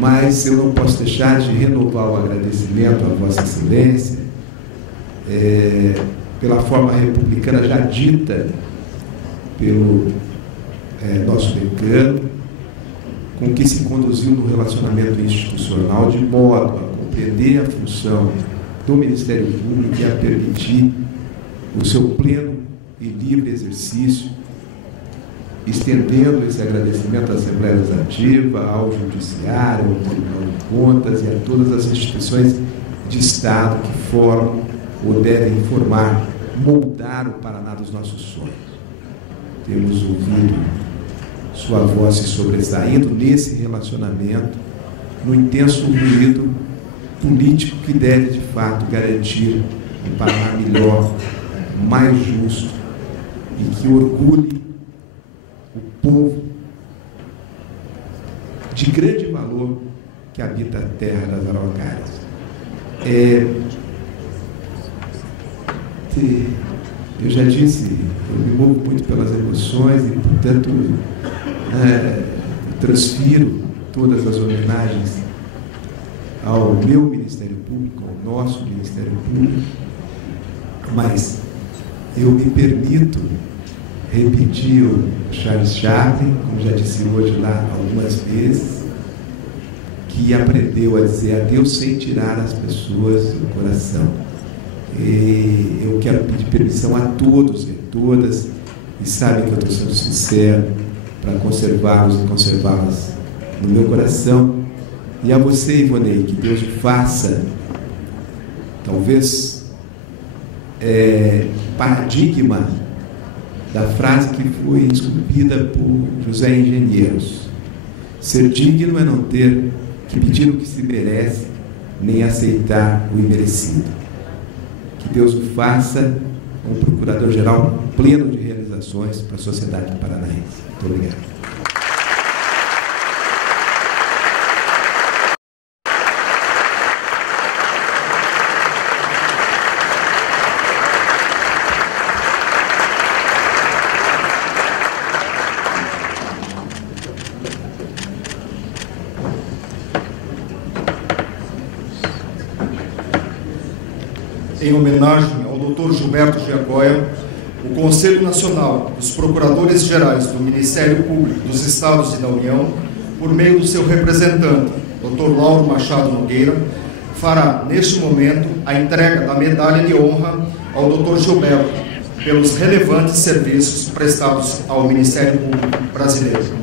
Mas eu não posso deixar de renovar o agradecimento à Vossa Excelência pela forma republicana já dita pelo nosso decano, com que se conduziu no relacionamento institucional, de modo a compreender a função do Ministério Público e a permitir o seu pleno e livre exercício, estendendo esse agradecimento à Assembleia Legislativa, ao Judiciário, ao Tribunal de Contas e a todas as instituições de Estado que formam ou devem formar, moldar o Paraná dos nossos sonhos. Temos ouvido sua voz se sobressaindo nesse relacionamento, no intenso ruído político que deve, de fato, garantir um Paraná melhor, mais justo e que orgulhe o povo de grande valor que habita a terra das Araucárias. Eu já disse, eu me movo muito pelas emoções e, portanto, transfiro todas as homenagens ao meu Ministério Público, ao nosso Ministério Público, mas eu me permito repetir o Charles Chaplin, como já disse hoje lá algumas vezes, que aprendeu a dizer adeus sem tirar as pessoas do coração. E eu quero pedir permissão a todos e todas, e sabem que eu estou sendo sincero, para conservá-los e conservá-las no meu coração. E a você, Ivonei, que Deus faça, talvez, paradigma da frase que foi esculpida por José Engenheiros: ser digno é não ter que pedir o que se merece, nem aceitar o imerecido. Que Deus o faça um procurador-geral pleno de realizações para a sociedade paranaense. Muito obrigado. em homenagem ao Dr. Gilberto Giacoia, o Conselho Nacional dos Procuradores Gerais do Ministério Público dos Estados e da União, por meio do seu representante, Dr. Lauro Machado Nogueira, fará, neste momento, a entrega da medalha de honra ao Dr. Gilberto pelos relevantes serviços prestados ao Ministério Público brasileiro.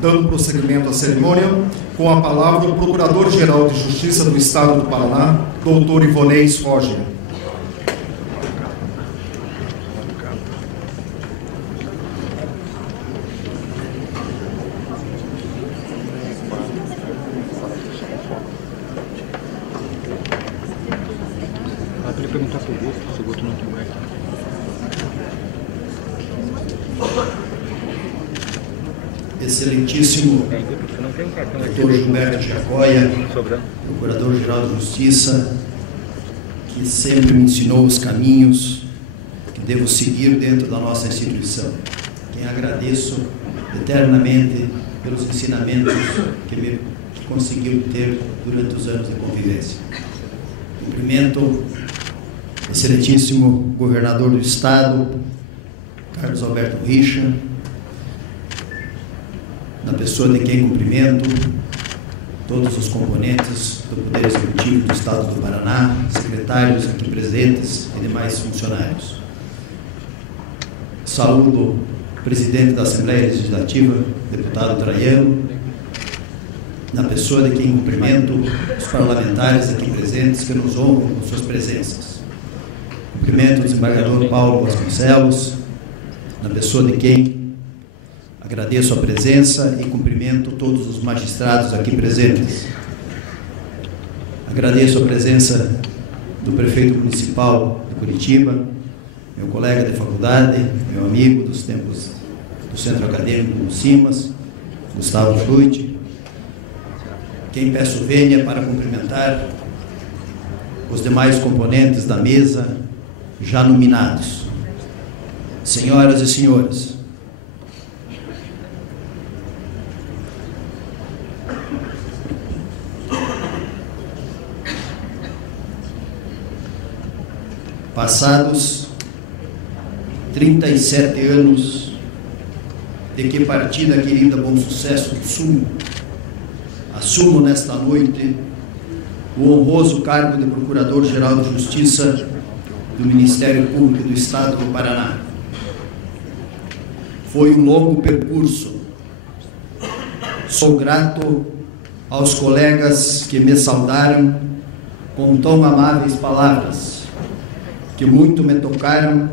Dando prosseguimento à cerimônia, com a palavra o Procurador-Geral de Justiça do Estado do Paraná, Dr. Ivonês Roger. Eu queria perguntar para o Guto, se o Guto não tem mais. Excelentíssimo Dr. Gilberto Giacoia, Procurador-Geral de Justiça, que sempre me ensinou os caminhos que devo seguir dentro da nossa instituição. Quem agradeço eternamente pelos ensinamentos que me conseguiu ter durante os anos de convivência. Cumprimento excelentíssimo Governador do Estado, Carlos Alberto Richa, na pessoa de quem cumprimento todos os componentes do Poder Executivo do Estado do Paraná, secretários aqui presentes e demais funcionários. Saúdo o presidente da Assembleia Legislativa, deputado Traiano, na pessoa de quem cumprimento os parlamentares aqui presentes que nos honram com suas presenças. Cumprimento o desembargador Paulo Vasconcelos, na pessoa de quem agradeço a presença e cumprimento todos os magistrados aqui presentes. Agradeço a presença do prefeito municipal de Curitiba, meu colega de faculdade, meu amigo dos tempos do Centro Acadêmico Simas, Gustavo Schluit. Quem peço vênia para cumprimentar os demais componentes da mesa já nominados. Senhoras e senhores, passados 37 anos de que partida querida Bom Sucesso do Sul, assumo nesta noite o honroso cargo de Procurador-Geral de Justiça do Ministério Público do Estado do Paraná. Foi um longo percurso. Sou grato aos colegas que me saudaram com tão amáveis palavras, que muito me tocaram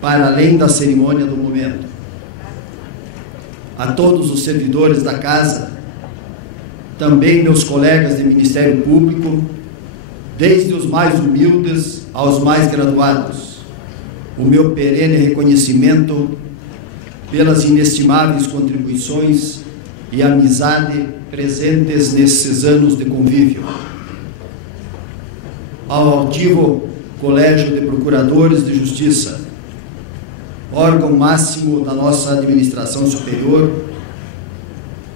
para além da cerimônia do momento. A todos os servidores da casa, também meus colegas de Ministério Público, desde os mais humildes aos mais graduados, o meu perene reconhecimento pelas inestimáveis contribuições e amizade presentes nesses anos de convívio. Ao altivo Colégio de Procuradores de Justiça, órgão máximo da nossa administração superior,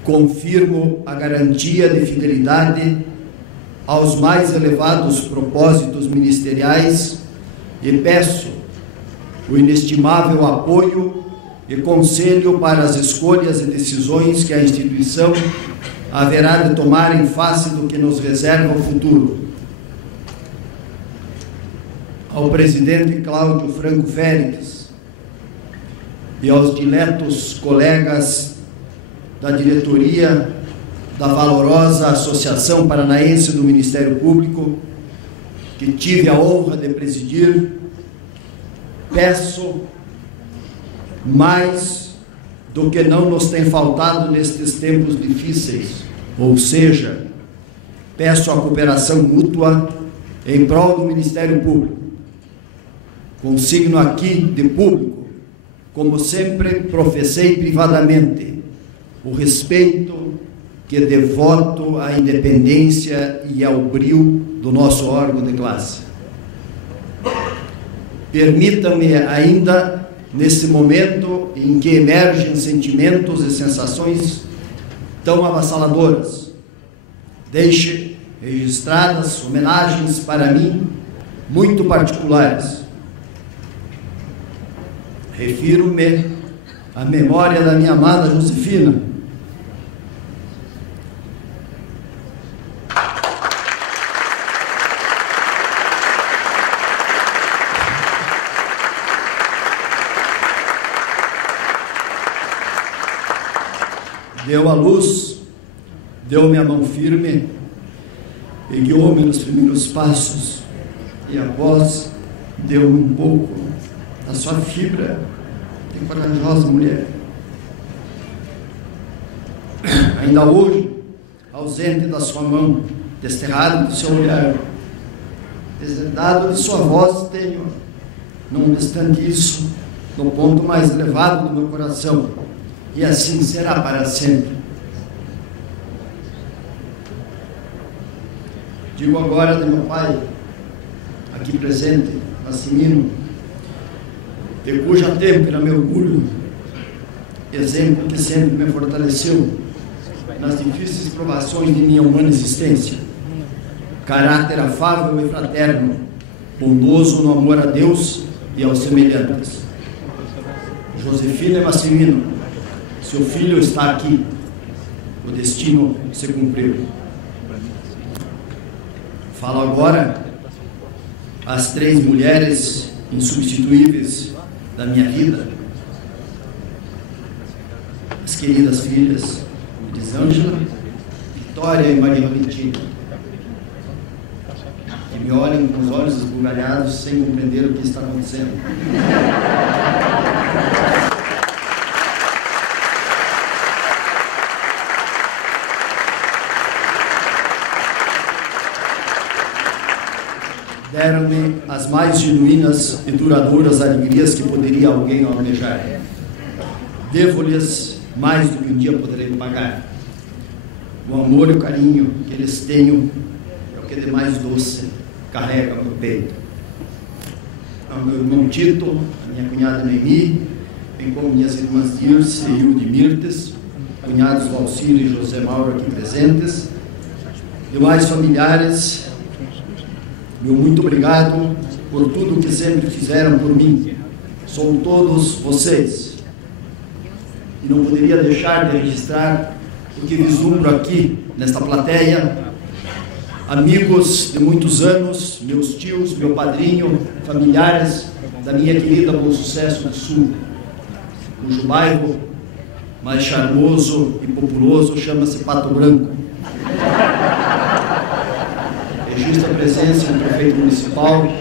confirmo a garantia de fidelidade aos mais elevados propósitos ministeriais e peço o inestimável apoio e conselho para as escolhas e decisões que a instituição haverá de tomar em face do que nos reserva o futuro. Ao presidente Cláudio Franco Félix e aos diletos colegas da diretoria da valorosa Associação Paranaense do Ministério Público, que tive a honra de presidir, peço mais do que não nos tem faltado nestes tempos difíceis, ou seja, peço a cooperação mútua em prol do Ministério Público. Consigno aqui de público, como sempre professei privadamente, o respeito que devoto à independência e ao brio do nosso órgão de classe. Permita-me ainda, nesse momento em que emergem sentimentos e sensações tão avassaladoras, deixe registradas homenagens para mim muito particulares. Refiro-me à memória da minha amada Josefina, deu a luz, deu-me a mão firme e guiou-me nos primeiros passos, e após deu-me um pouco da sua fibra de corajosa mulher. Ainda hoje, ausente da sua mão, desterrado do seu olhar, deserdado de sua voz, tenho, não obstante isso, no ponto mais elevado do meu coração, e assim será para sempre. Digo agora de meu pai, aqui presente, Massimino, de cuja têmpera me orgulho, exemplo que sempre me fortaleceu nas difíceis provações de minha humana existência. Caráter afável e fraterno, bondoso no amor a Deus e aos semelhantes. Josefina e Massimino, seu filho está aqui, o destino se cumpriu. Falo agora às 3 mulheres insubstituíveis da minha vida, as queridas filhas Elisângela, Vitória e Maria Valentina, que me olham com os olhos esbugalhados sem compreender o que está acontecendo. Deram-me as mais genuínas e duradouras alegrias que poderia alguém almejar. Devo-lhes mais do que um dia poderei pagar. O amor e o carinho que eles tenho é o que de mais doce carrega no peito. Ao meu irmão Tito, a minha cunhada Noemi, bem como minhas irmãs Dirce e Hilde Mirtes, cunhados Valcírio e José Mauro aqui presentes, demais familiares, meu muito obrigado por tudo que sempre fizeram por mim. São todos vocês. E não poderia deixar de registrar o que vislumbro aqui, nesta plateia, amigos de muitos anos, meus tios, meu padrinho, familiares da minha querida Bom Sucesso do Sul, cujo bairro mais charmoso e populoso chama-se Pato Branco. Registro a presença do prefeito municipal,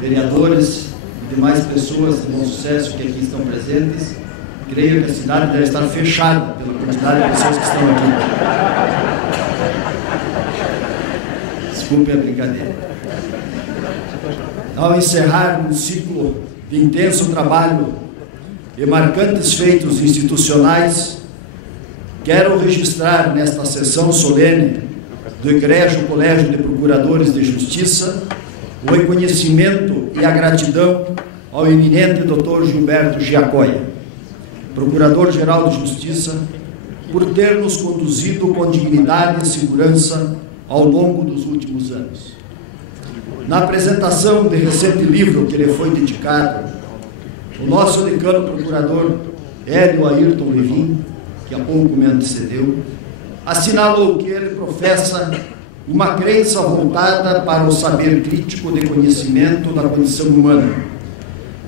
vereadores e demais pessoas de Bom Sucesso que aqui estão presentes. Creio que a cidade deve estar fechada pela quantidade de pessoas que estão aqui. Desculpe a brincadeira. Ao encerrar um ciclo de intenso trabalho e marcantes feitos institucionais, quero registrar nesta sessão solene do Egrégio Colégio de Procuradores de Justiça o reconhecimento e a gratidão ao eminente Dr. Gilberto Giacoia, Procurador-Geral de Justiça, por ter nos conduzido com dignidade e segurança ao longo dos últimos anos. Na apresentação de recente livro que lhe foi dedicado, o nosso decano procurador Hélio Ayrton Levin, que há pouco me antecedeu, assinalou que ele professa uma crença voltada para o saber crítico de conhecimento da condição humana,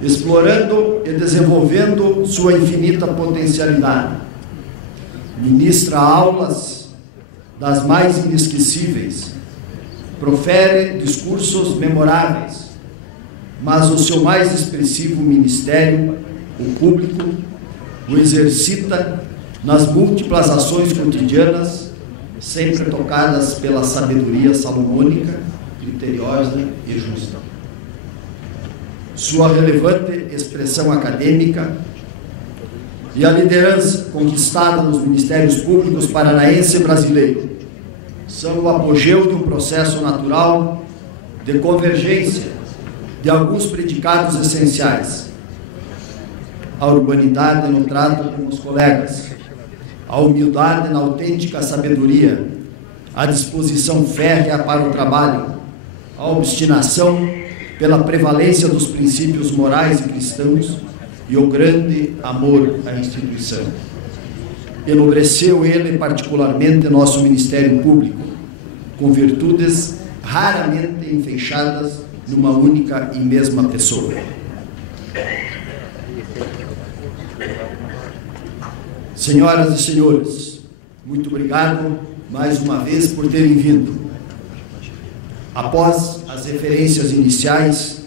explorando e desenvolvendo sua infinita potencialidade. Ministra aulas das mais inesquecíveis, profere discursos memoráveis, mas o seu mais expressivo ministério, o público, o exercita nas múltiplas ações cotidianas, sempre tocadas pela sabedoria salomônica, criteriosa e justa. Sua relevante expressão acadêmica e a liderança conquistada nos ministérios públicos paranaense e brasileiro são o apogeu de um processo natural de convergência de alguns predicados essenciais: a urbanidade no trato com os colegas, a humildade na autêntica sabedoria, a disposição férrea para o trabalho, a obstinação pela prevalência dos princípios morais e cristãos e o grande amor à instituição. Enobreceu ele particularmente nosso Ministério Público, com virtudes raramente enfeixadas numa única e mesma pessoa. Senhoras e senhores, muito obrigado mais uma vez por terem vindo. Após as referências iniciais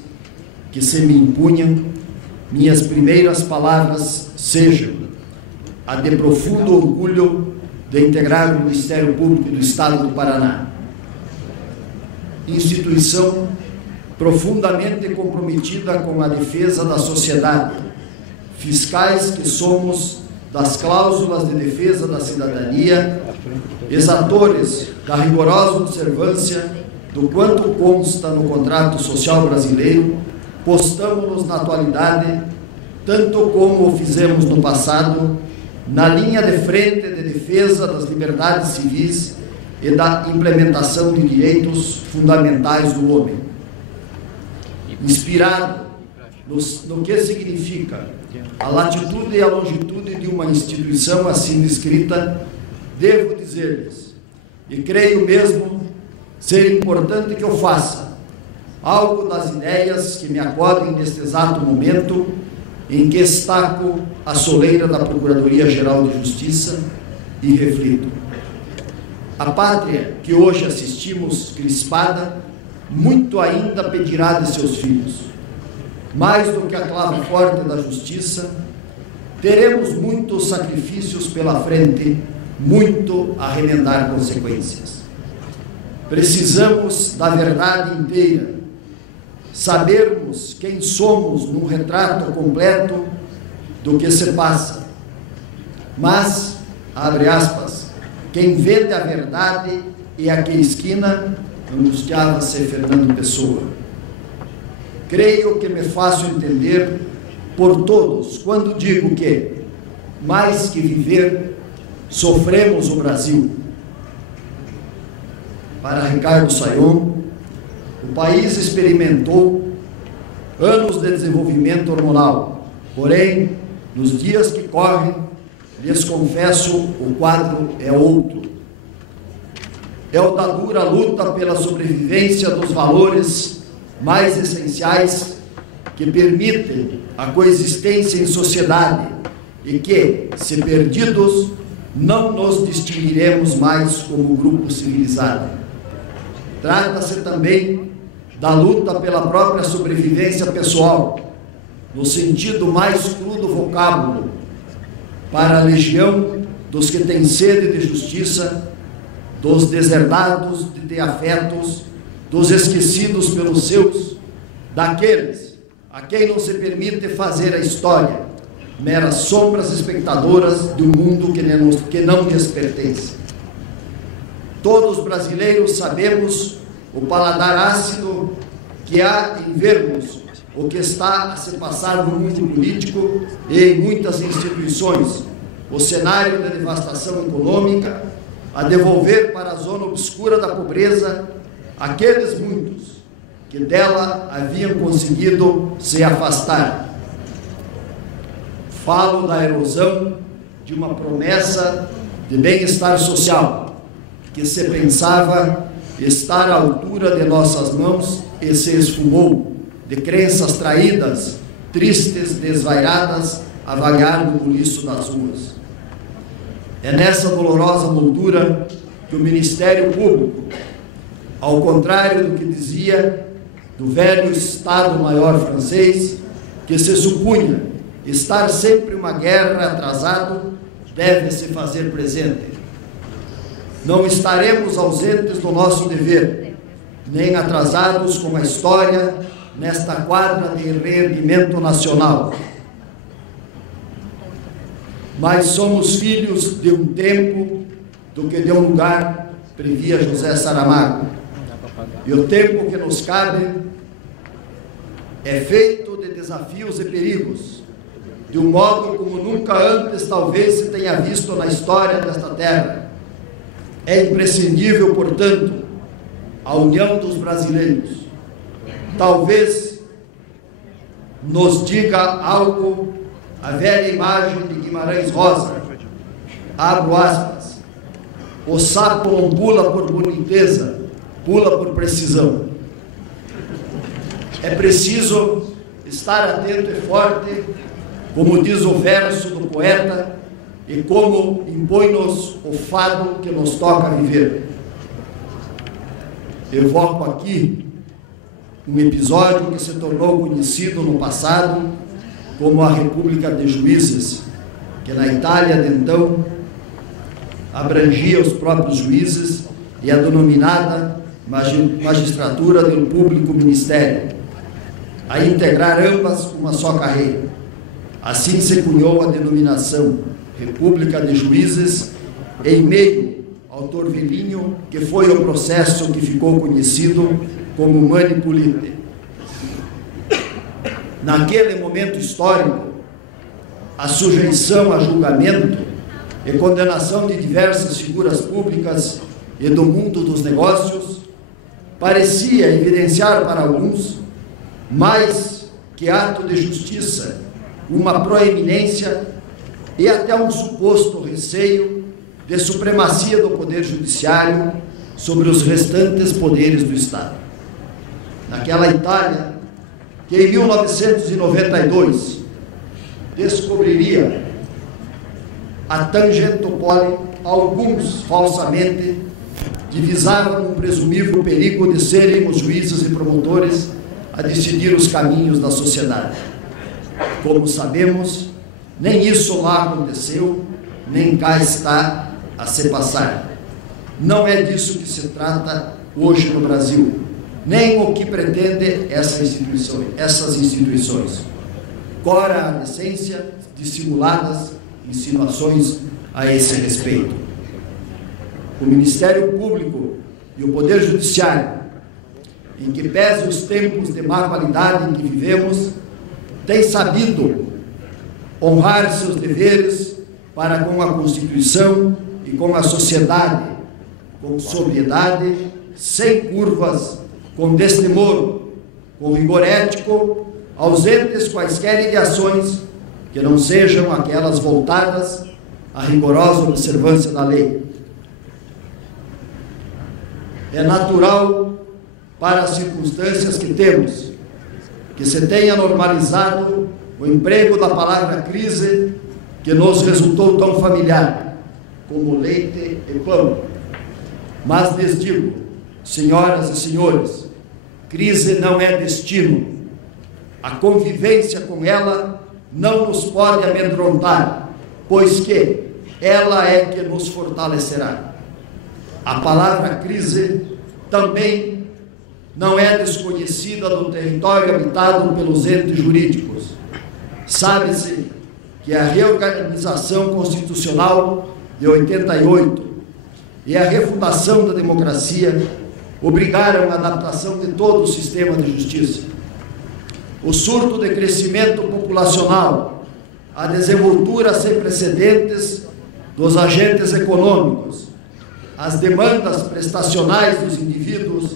que se me impunham, minhas primeiras palavras sejam a de profundo orgulho de integrar o Ministério Público do Estado do Paraná, instituição profundamente comprometida com a defesa da sociedade, fiscais que somos das cláusulas de defesa da cidadania, exatores da rigorosa observância do quanto consta no contrato social brasileiro, postamos-nos na atualidade, tanto como o fizemos no passado, na linha de frente de defesa das liberdades civis e da implementação de direitos fundamentais do homem. Inspirado no que significa a latitude e a longitude de uma instituição assim descrita, devo dizer-lhes, e creio mesmo ser importante que eu faça, algo das ideias que me acodem neste exato momento em que estaco a soleira da Procuradoria-Geral de Justiça e reflito. A pátria que hoje assistimos crispada, muito ainda pedirá de seus filhos. Mais do que a clave forte da justiça, teremos muitos sacrifícios pela frente, muito a remendar consequências. Precisamos da verdade inteira, sabermos quem somos num retrato completo do que se passa. Mas, abre aspas, quem vende a verdade e a que esquina, angustiava-se Fernando Pessoa. Creio que me faço entender por todos quando digo que, mais que viver, sofremos o Brasil. Para Ricardo Sayón, o país experimentou anos de desenvolvimento hormonal, porém, nos dias que correm, lhes confesso, o quadro é outro. É o da dura luta pela sobrevivência dos valores mais essenciais que permitem a coexistência em sociedade e que, se perdidos, não nos distinguiremos mais como grupo civilizado. Trata-se também da luta pela própria sobrevivência pessoal, no sentido mais cru do vocábulo, para a legião dos que têm sede de justiça, dos deserdados de afetos, dos esquecidos pelos seus, daqueles a quem não se permite fazer a história, meras sombras espectadoras de um mundo que não lhes pertence. Todos brasileiros sabemos o paladar ácido que há em vermos o que está a se passar no mundo político e em muitas instituições, o cenário de devastação econômica, a devolver para a zona obscura da pobreza aqueles muitos que dela haviam conseguido se afastar. Falo da erosão de uma promessa de bem-estar social que se pensava estar à altura de nossas mãos e se esfumou, de crenças traídas, tristes, desvairadas, a vagar no buliço das ruas. É nessa dolorosa moldura que o Ministério Público, Ao contrário do que dizia do velho Estado-Maior francês, que se supunha estar sempre uma guerra atrasado, deve-se fazer presente. Não estaremos ausentes do nosso dever, nem atrasados com a história nesta quadra de reerguimento nacional. Mas somos filhos de um tempo do que de um lugar, previa José Saramago. E o tempo que nos cabe é feito de desafios e perigos, de um modo como nunca antes talvez se tenha visto na história desta terra. É imprescindível, portanto, a união dos brasileiros. Talvez nos diga algo a velha imagem de Guimarães Rosa, abro aspas, o sapo não pula por boniteza, pula por precisão. É preciso estar atento e forte, como diz o verso do poeta, e como impõe-nos o fado que nos toca viver. Evoco aqui um episódio que se tornou conhecido no passado como a República de Juízes, que na Itália de então abrangia os próprios juízes e a denominada magistratura do público ministério, a integrar ambas uma só carreira. Assim se cunhou a denominação República de Juízes, em meio ao torvelinho que foi o processo que ficou conhecido como Manipulite. Naquele momento histórico, a sujeição a julgamento e condenação de diversas figuras públicas e do mundo dos negócios parecia evidenciar para alguns, mais que ato de justiça, uma proeminência e até um suposto receio de supremacia do Poder Judiciário sobre os restantes poderes do Estado. Naquela Itália, que em 1992 descobriria a Tangentopoli, alguns falsamente divisavam um presumível perigo de serem os juízes e promotores a decidir os caminhos da sociedade. Como sabemos, nem isso lá aconteceu, nem cá está a se passar. Não é disso que se trata hoje no Brasil, nem o que pretende essas instituições. Cora a decência de simuladas insinuações a esse respeito. O Ministério Público e o Poder Judiciário, em que pese os tempos de má qualidade em que vivemos, têm sabido honrar seus deveres para com a Constituição e com a sociedade, com sobriedade, sem curvas, com destemor, com rigor ético, ausentes quaisquer ideações que não sejam aquelas voltadas à rigorosa observância da lei. É natural, para as circunstâncias que temos, que se tenha normalizado o emprego da palavra crise, que nos resultou tão familiar, como leite e pão. Mas lhes digo, senhoras e senhores, crise não é destino. A convivência com ela não nos pode amedrontar, pois que ela é que nos fortalecerá. A palavra crise também não é desconhecida do território habitado pelos entes jurídicos. Sabe-se que a reorganização constitucional de 88 e a refundação da democracia obrigaram a adaptação de todo o sistema de justiça. O surto de crescimento populacional, a desenvoltura sem precedentes dos agentes econômicos, as demandas prestacionais dos indivíduos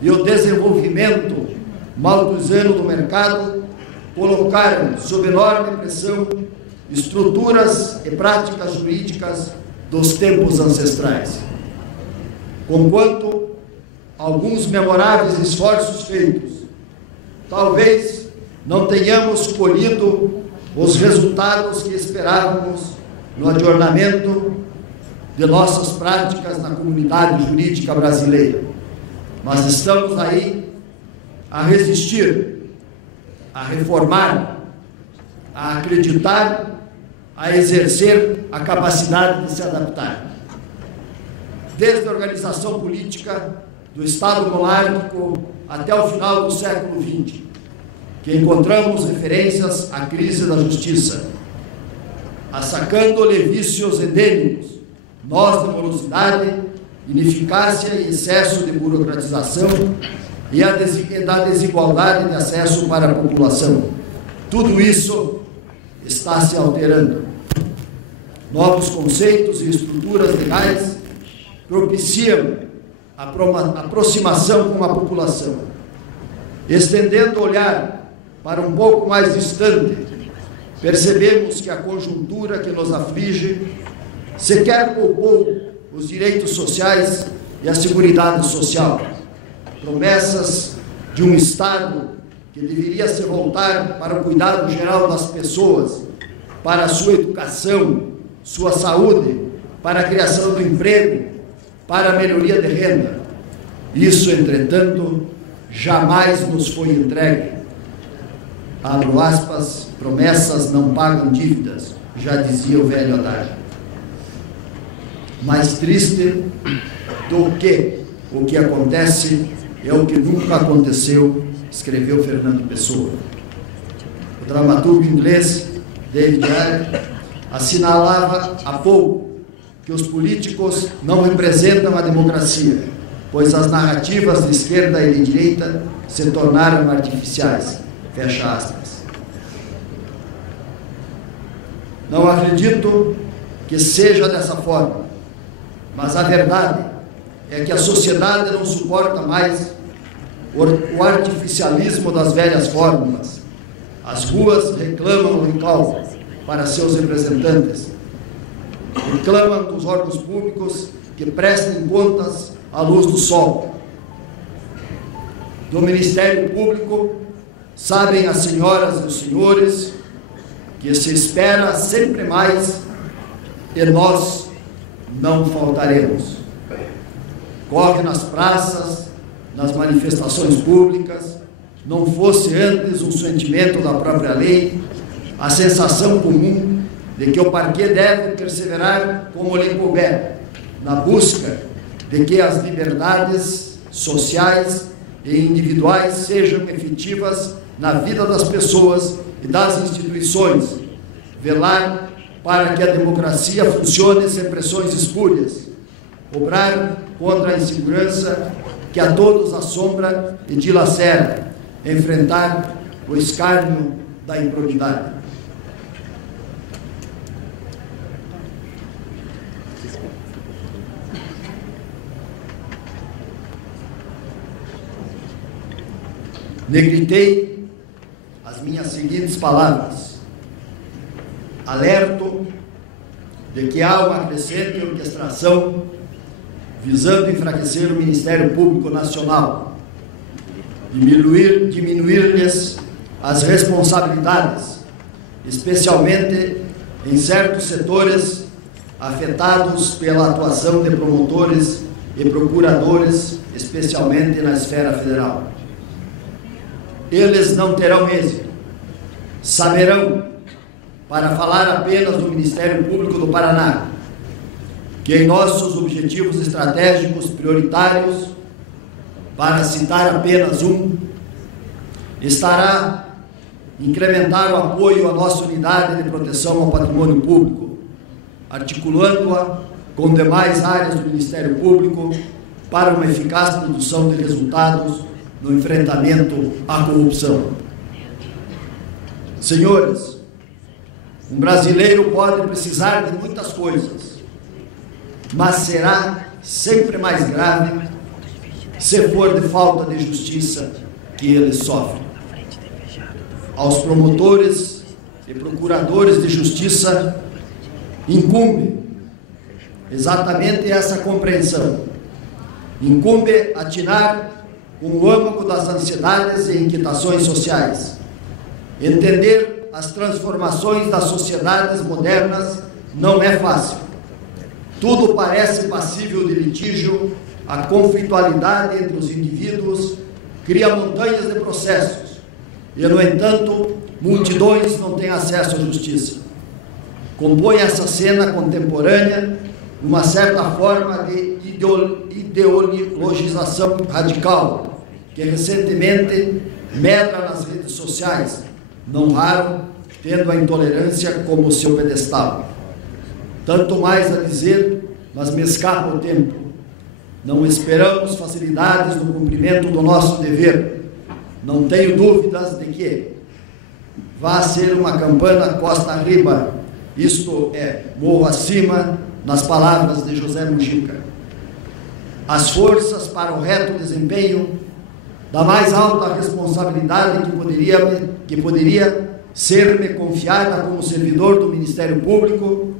e o desenvolvimento malthusiano do mercado colocaram sob enorme pressão estruturas e práticas jurídicas dos tempos ancestrais. Conquanto alguns memoráveis esforços feitos, talvez não tenhamos colhido os resultados que esperávamos no adornamento de nossas práticas na comunidade jurídica brasileira. Nós estamos aí a resistir, a reformar, a acreditar, a exercer a capacidade de se adaptar. Desde a organização política do Estado monárquico até o final do século XX, que encontramos referências à crise da justiça, assacando vícios endêmicos, nós de morosidade, ineficácia e excesso de burocratização e da desigualdade de acesso para a população. Tudo isso está se alterando. Novos conceitos e estruturas legais propiciam a aproximação com a população, estendendo o olhar para um pouco mais distante. Percebemos que a conjuntura que nos aflige sequer poupou os direitos sociais e a seguridade social. Promessas de um Estado que deveria se voltar para o cuidado geral das pessoas, para a sua educação, sua saúde, para a criação do emprego, para a melhoria de renda. Isso, entretanto, jamais nos foi entregue. Abro aspas, promessas não pagam dívidas, já dizia o velho adágio. Mais triste do que o que acontece é o que nunca aconteceu, escreveu Fernando Pessoa. O dramaturgo inglês David Hare assinalava há pouco que os políticos não representam a democracia, pois as narrativas de esquerda e de direita se tornaram artificiais. Fecha aspas. Não acredito que seja dessa forma, mas a verdade é que a sociedade não suporta mais o artificialismo das velhas fórmulas. As ruas reclamam recalque para seus representantes, reclamam dos órgãos públicos que prestem contas à luz do sol. Do Ministério Público, sabem as senhoras e os senhores que se espera sempre mais e nós não faltaremos. Corre nas praças, nas manifestações públicas, não fosse antes um sentimento da própria lei, a sensação comum de que o parquê deve perseverar como lhe couber, na busca de que as liberdades sociais e individuais sejam efetivas na vida das pessoas e das instituições, velar para que a democracia funcione sem pressões espúrias, obrar contra a insegurança que a todos assombra e dilacera, enfrentar o escárnio da improbidade. Negritei as minhas seguintes palavras: alerto de que há uma crescente orquestração visando enfraquecer o Ministério Público Nacional, diminuir-lhes as responsabilidades, especialmente em certos setores afetados pela atuação de promotores e procuradores, especialmente na esfera federal. Eles não terão êxito, saberão, para falar apenas do Ministério Público do Paraná, que em nossos objetivos estratégicos prioritários, para citar apenas um, estará incrementar o apoio à nossa unidade de proteção ao patrimônio público, articulando-a com demais áreas do Ministério Público para uma eficaz produção de resultados no enfrentamento à corrupção. Senhores, um brasileiro pode precisar de muitas coisas, mas será sempre mais grave se for de falta de justiça que ele sofre. Aos promotores e procuradores de justiça incumbe exatamente essa compreensão. Incumbe atinar com o âmago das ansiedades e inquietações sociais, entender as transformações das sociedades modernas não é fácil. Tudo parece passível de litígio a conflitualidade entre os indivíduos cria montanhas de processos e, no entanto, multidões não têm acesso à justiça. Compõe essa cena contemporânea uma certa forma de ideologização radical que recentemente medra nas redes sociais, não raro tendo a intolerância como seu pedestal. Tanto mais a dizer, mas me escapa o tempo. Não esperamos facilidades no cumprimento do nosso dever. Não tenho dúvidas de que vai ser uma campana costa arriba, isto é, morro acima, nas palavras de José Mujica. As forças para o reto desempenho da mais alta responsabilidade que poderia ser-me confiada como servidor do Ministério Público,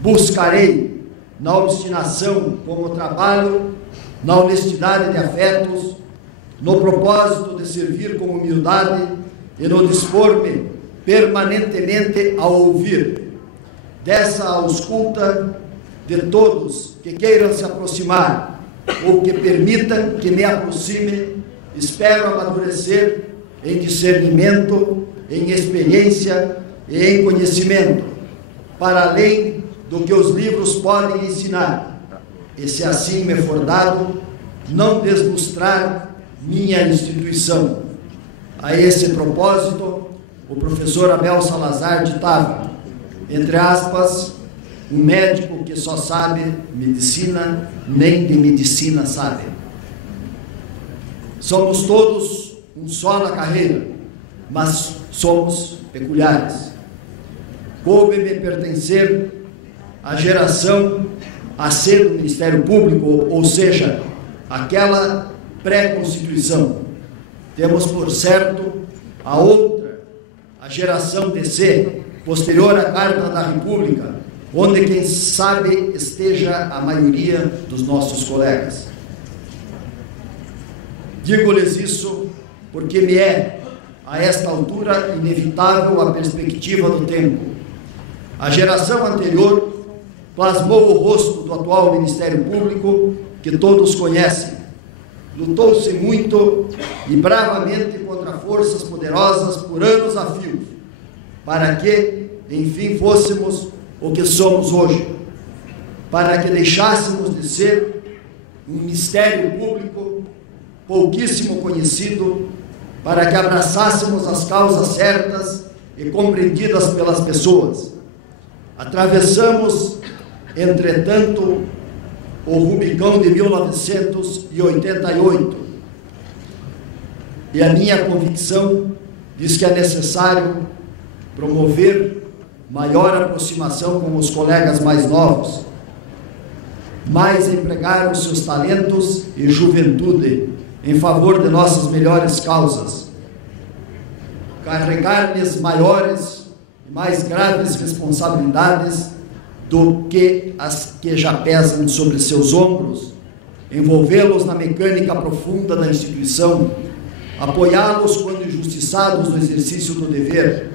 buscarei na obstinação como trabalho, na honestidade de afetos, no propósito de servir com humildade e no dispor-me permanentemente a ouvir dessa ausculta de todos que queiram se aproximar ou que permitam que me aproxime. Espero amadurecer em discernimento, em experiência e em conhecimento, para além do que os livros podem ensinar, e se assim me for dado, não deslustrar minha instituição. A esse propósito, o professor Abel Salazar ditava, entre aspas, um médico que só sabe medicina, nem de medicina sabe. Somos todos um só na carreira, mas somos peculiares. Coube-me pertencer à geração a ser do Ministério Público, ou seja, aquela pré-constituição. Temos, por certo, a outra, a geração DC, posterior à Carta da República, onde, quem sabe, esteja a maioria dos nossos colegas. Digo-lhes isso porque me é, a esta altura, inevitável a perspectiva do tempo. A geração anterior plasmou o rosto do atual Ministério Público, que todos conhecem. Lutou-se muito e bravamente contra forças poderosas por anos a fio, para que, enfim, fôssemos o que somos hoje, para que deixássemos de ser um Ministério Público pouquíssimo conhecido, para que abraçássemos as causas certas e compreendidas pelas pessoas. Atravessamos, entretanto, o Rubicão de 1988, e a minha convicção diz que é necessário promover maior aproximação com os colegas mais novos, mais empregar os seus talentos e juventude em favor de nossas melhores causas, carregar-lhes maiores e mais graves responsabilidades do que as que já pesam sobre seus ombros, envolvê-los na mecânica profunda da instituição, apoiá-los quando injustiçados no exercício do dever,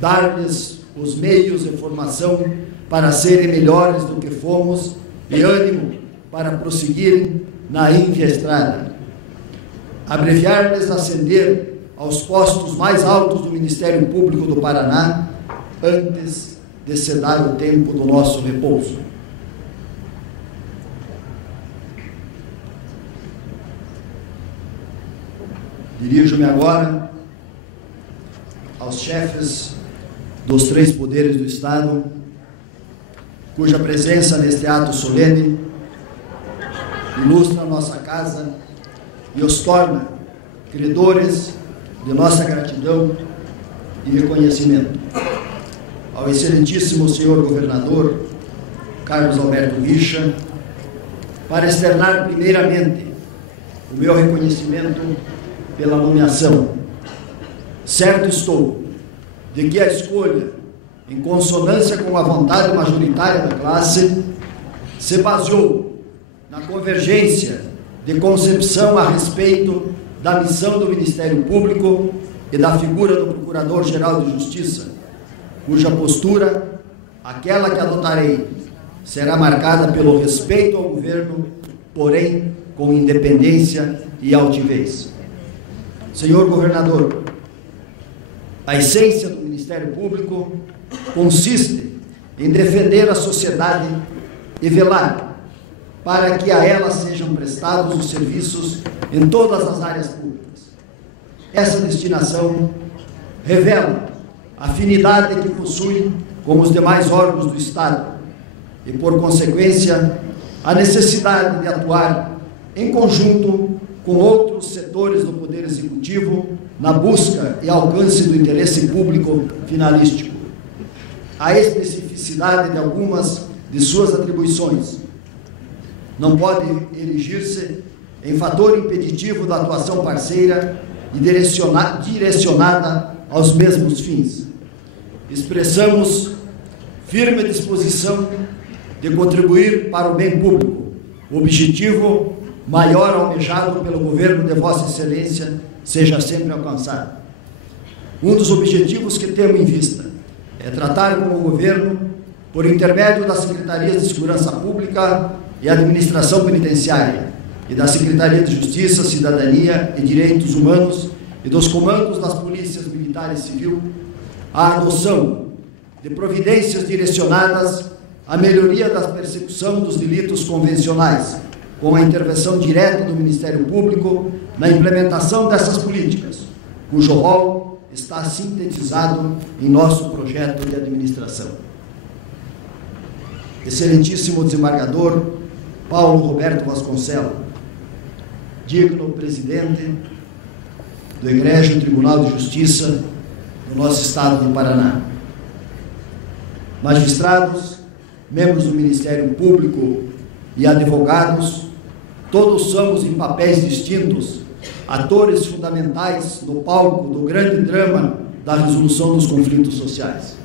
dar-lhes os meios e formação para serem melhores do que fomos e ânimo para prosseguirem na ínfia estrada, abreviar-lhes ascender aos postos mais altos do Ministério Público do Paraná antes de se dar o tempo do nosso repouso. Dirijo-me agora aos chefes dos 3 poderes do Estado, cuja presença neste ato solene ilustra a nossa casa e os torna credores de nossa gratidão e reconhecimento. Ao excelentíssimo senhor governador Carlos Alberto Richa, para externar primeiramente o meu reconhecimento pela nomeação. Certo estou de que a escolha, em consonância com a vontade majoritária da classe, se baseou na convergência de concepção a respeito da missão do Ministério Público e da figura do Procurador-Geral de Justiça, cuja postura, aquela que adotarei, será marcada pelo respeito ao governo, porém com independência e altivez. Senhor governador, a essência do Ministério Público consiste em defender a sociedade e velar para que a ela sejam prestados os serviços em todas as áreas públicas. Essa destinação revela a afinidade que possui com os demais órgãos do Estado e, por consequência, a necessidade de atuar em conjunto com outros setores do Poder Executivo na busca e alcance do interesse público finalístico. A especificidade de algumas de suas atribuições não pode erigir-se em fator impeditivo da atuação parceira e direcionada aos mesmos fins. Expressamos firme disposição de contribuir para o bem público, o objetivo maior almejado pelo governo de Vossa Excelência seja sempre alcançado. Um dos objetivos que temos em vista é tratar com o governo, por intermédio das Secretarias de Segurança Pública e Administração Penitenciária e da Secretaria de Justiça, Cidadania e Direitos Humanos e dos comandos das Polícias Militar e Civil, a adoção de providências direcionadas à melhoria da persecução dos delitos convencionais, com a intervenção direta do Ministério Público na implementação dessas políticas, cujo rol está sintetizado em nosso projeto de administração. Excelentíssimo desembargador Paulo Roberto Vasconcelos, digno presidente do Egrégio Tribunal de Justiça do nosso Estado do Paraná, magistrados, membros do Ministério Público e advogados, todos somos em papéis distintos, atores fundamentais no palco do grande drama da resolução dos conflitos sociais.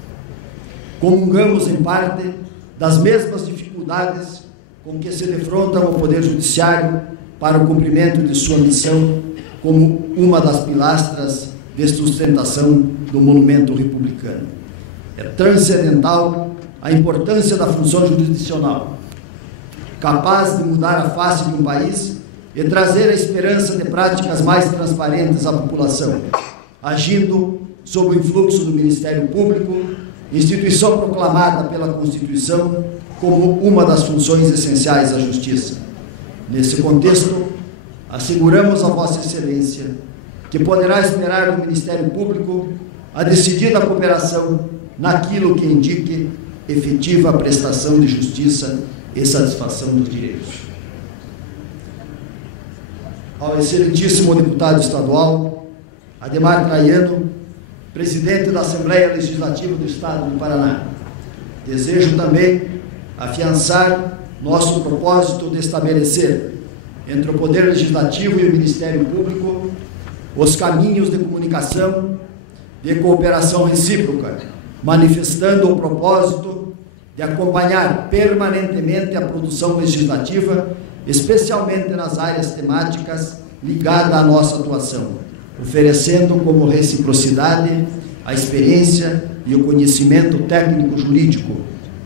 Comungamos em parte das mesmas dificuldades com que se defronta o Poder Judiciário para o cumprimento de sua missão como uma das pilastras de sustentação do monumento republicano. É transcendental a importância da função jurisdicional, capaz de mudar a face de um país e trazer a esperança de práticas mais transparentes à população, agindo sob o influxo do Ministério Público, instituição proclamada pela Constituição como uma das funções essenciais da Justiça. Nesse contexto, asseguramos a Vossa Excelência que poderá esperar do Ministério Público a decidida cooperação naquilo que indique efetiva prestação de justiça e satisfação dos direitos. Ao excelentíssimo deputado estadual Ademar Traiano, presidente da Assembleia Legislativa do Estado do Paraná, desejo também afiançar nosso propósito de estabelecer entre o Poder Legislativo e o Ministério Público os caminhos de comunicação, de cooperação recíproca, manifestando o propósito de acompanhar permanentemente a produção legislativa, especialmente nas áreas temáticas ligadas à nossa atuação, oferecendo como reciprocidade a experiência e o conhecimento técnico-jurídico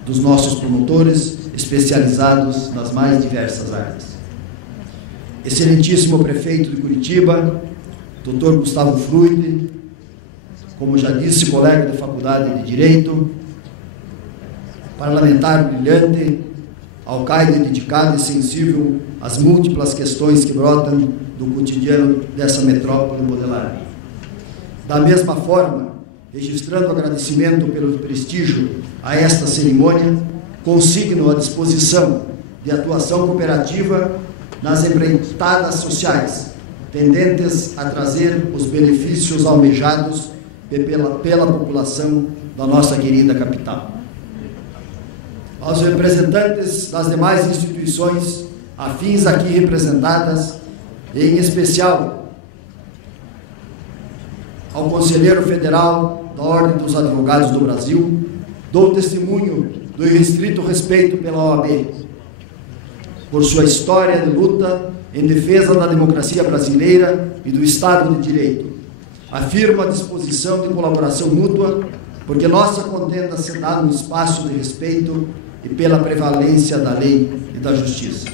dos nossos promotores especializados nas mais diversas áreas. Excelentíssimo prefeito de Curitiba, Dr. Gustavo Fruide, como já disse, colega de Faculdade de Direito, parlamentar brilhante, alcaide dedicado e sensível às múltiplas questões que brotam do cotidiano dessa metrópole modelar. Da mesma forma, registrando agradecimento pelo prestígio a esta cerimônia, consigno a disposição de atuação cooperativa nas empreitadas sociais, tendentes a trazer os benefícios almejados pela população da nossa querida capital. Aos representantes das demais instituições afins aqui representadas, e em especial ao Conselheiro Federal da Ordem dos Advogados do Brasil, dou testemunho do irrestrito respeito pela OAB, por sua história de luta em defesa da democracia brasileira e do Estado de Direito. Afirmo a disposição de colaboração mútua, porque nossa contenda se dá no espaço de respeito e pela prevalência da lei e da justiça.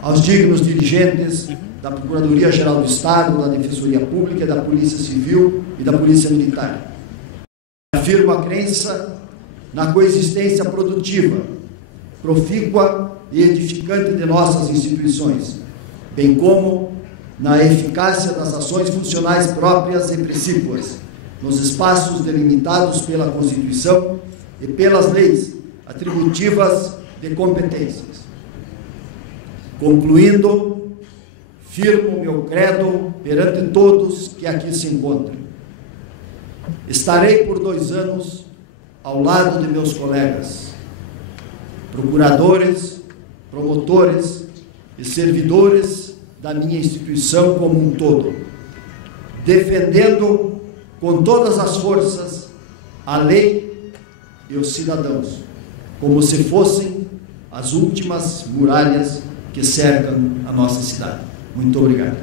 aos dignos dirigentes da Procuradoria-Geral do Estado, da Defensoria Pública, da Polícia Civil e da Polícia Militar. Afirmo a crença na coexistência produtiva, profícua e edificante de nossas instituições, bem como na eficácia das ações funcionais próprias e precípuas, nos espaços delimitados pela Constituição e pelas leis atributivas de competências. Concluindo, firmo meu credo perante todos que aqui se encontram. Estarei por 2 anos ao lado de meus colegas, procuradores, promotores e servidores da minha instituição como um todo, defendendo com todas as forças a lei e os cidadãos, como se fossem as últimas muralhas que cercam a nossa cidade. Muito obrigado.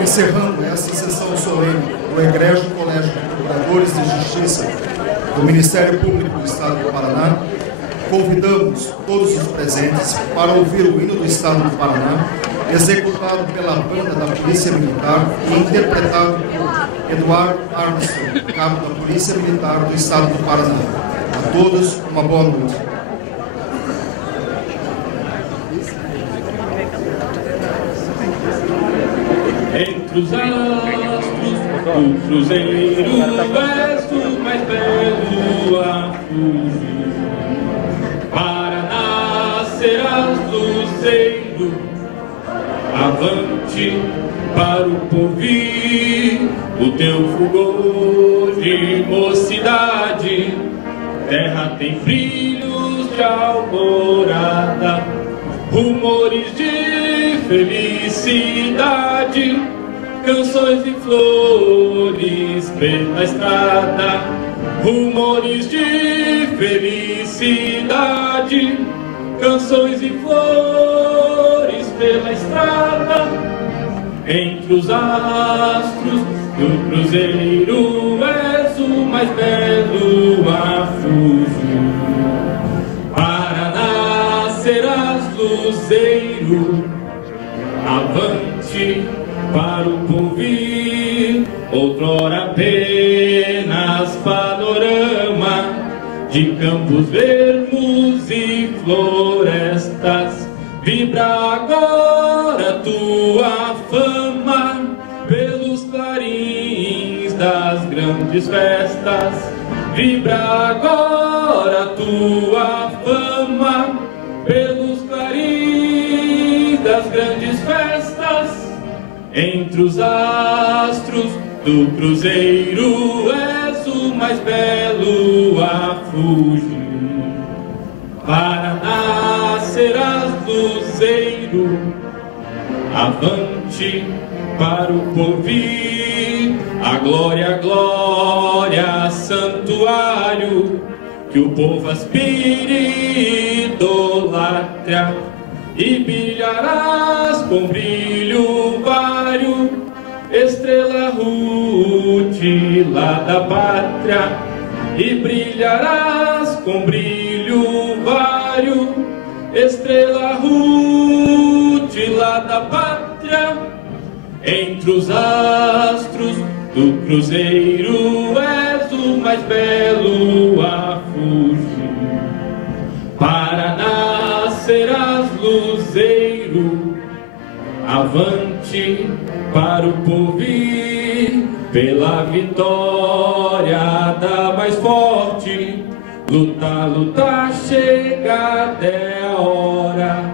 Encerrando esta sessão solene do Egrégio Colégio de Procuradores de Justiça do Ministério Público do Estado do Paraná, convidamos todos os presentes para ouvir o hino do Estado do Paraná, executado pela banda da Polícia Militar e interpretado por Eduardo Armstrong, cabo da Polícia Militar do Estado do Paraná. A todos, uma boa noite. Entre os astros do cruzeiro és o mais belo a fugir. Paraná serás luzeiro, avante para o porvir, o teu fulgor de mocidade, terra tem brilhos de alvorada, rumores de felicidade, canções e flores pela estrada, rumores de felicidade, canções e flores pela estrada. Entre os astros do cruzeiro és o mais belo a fugir. Paraná serás luzeiro, avante para o porvir, outrora apenas panorama. de campos vermos e florestas. Vibra agora tua fama pelos clarins das grandes festas. Vibra agora tua fama pelos clarins das grandes festas. Entre os astros do cruzeiro és o mais belo a fugir. Paraná, serás luzeiro, avante para o porvir. A glória, santuário, que o povo aspira e idolatra. E brilharás com brilho vário, estrela rútila da pátria. E brilharás com brilho vário, estrela rútila da pátria. Entre os astros do cruzeiro és o mais belo a fugir. Paraná, serás luzeiro, avante para o porvir. Pela vitória da mais forte, lutar, lutar, chega até a hora.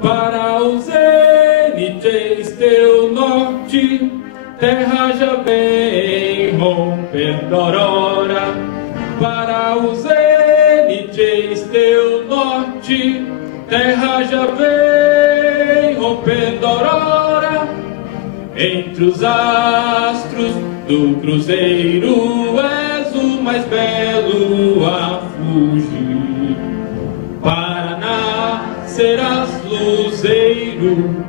Para o zênite eis teu norte, terra já vem rompendo a aurora. Para o zênite eis teu norte, terra já vem rompendo a aurora. Entre os astros do cruzeiro és o mais belo a fugir. Paraná, serás luzeiro,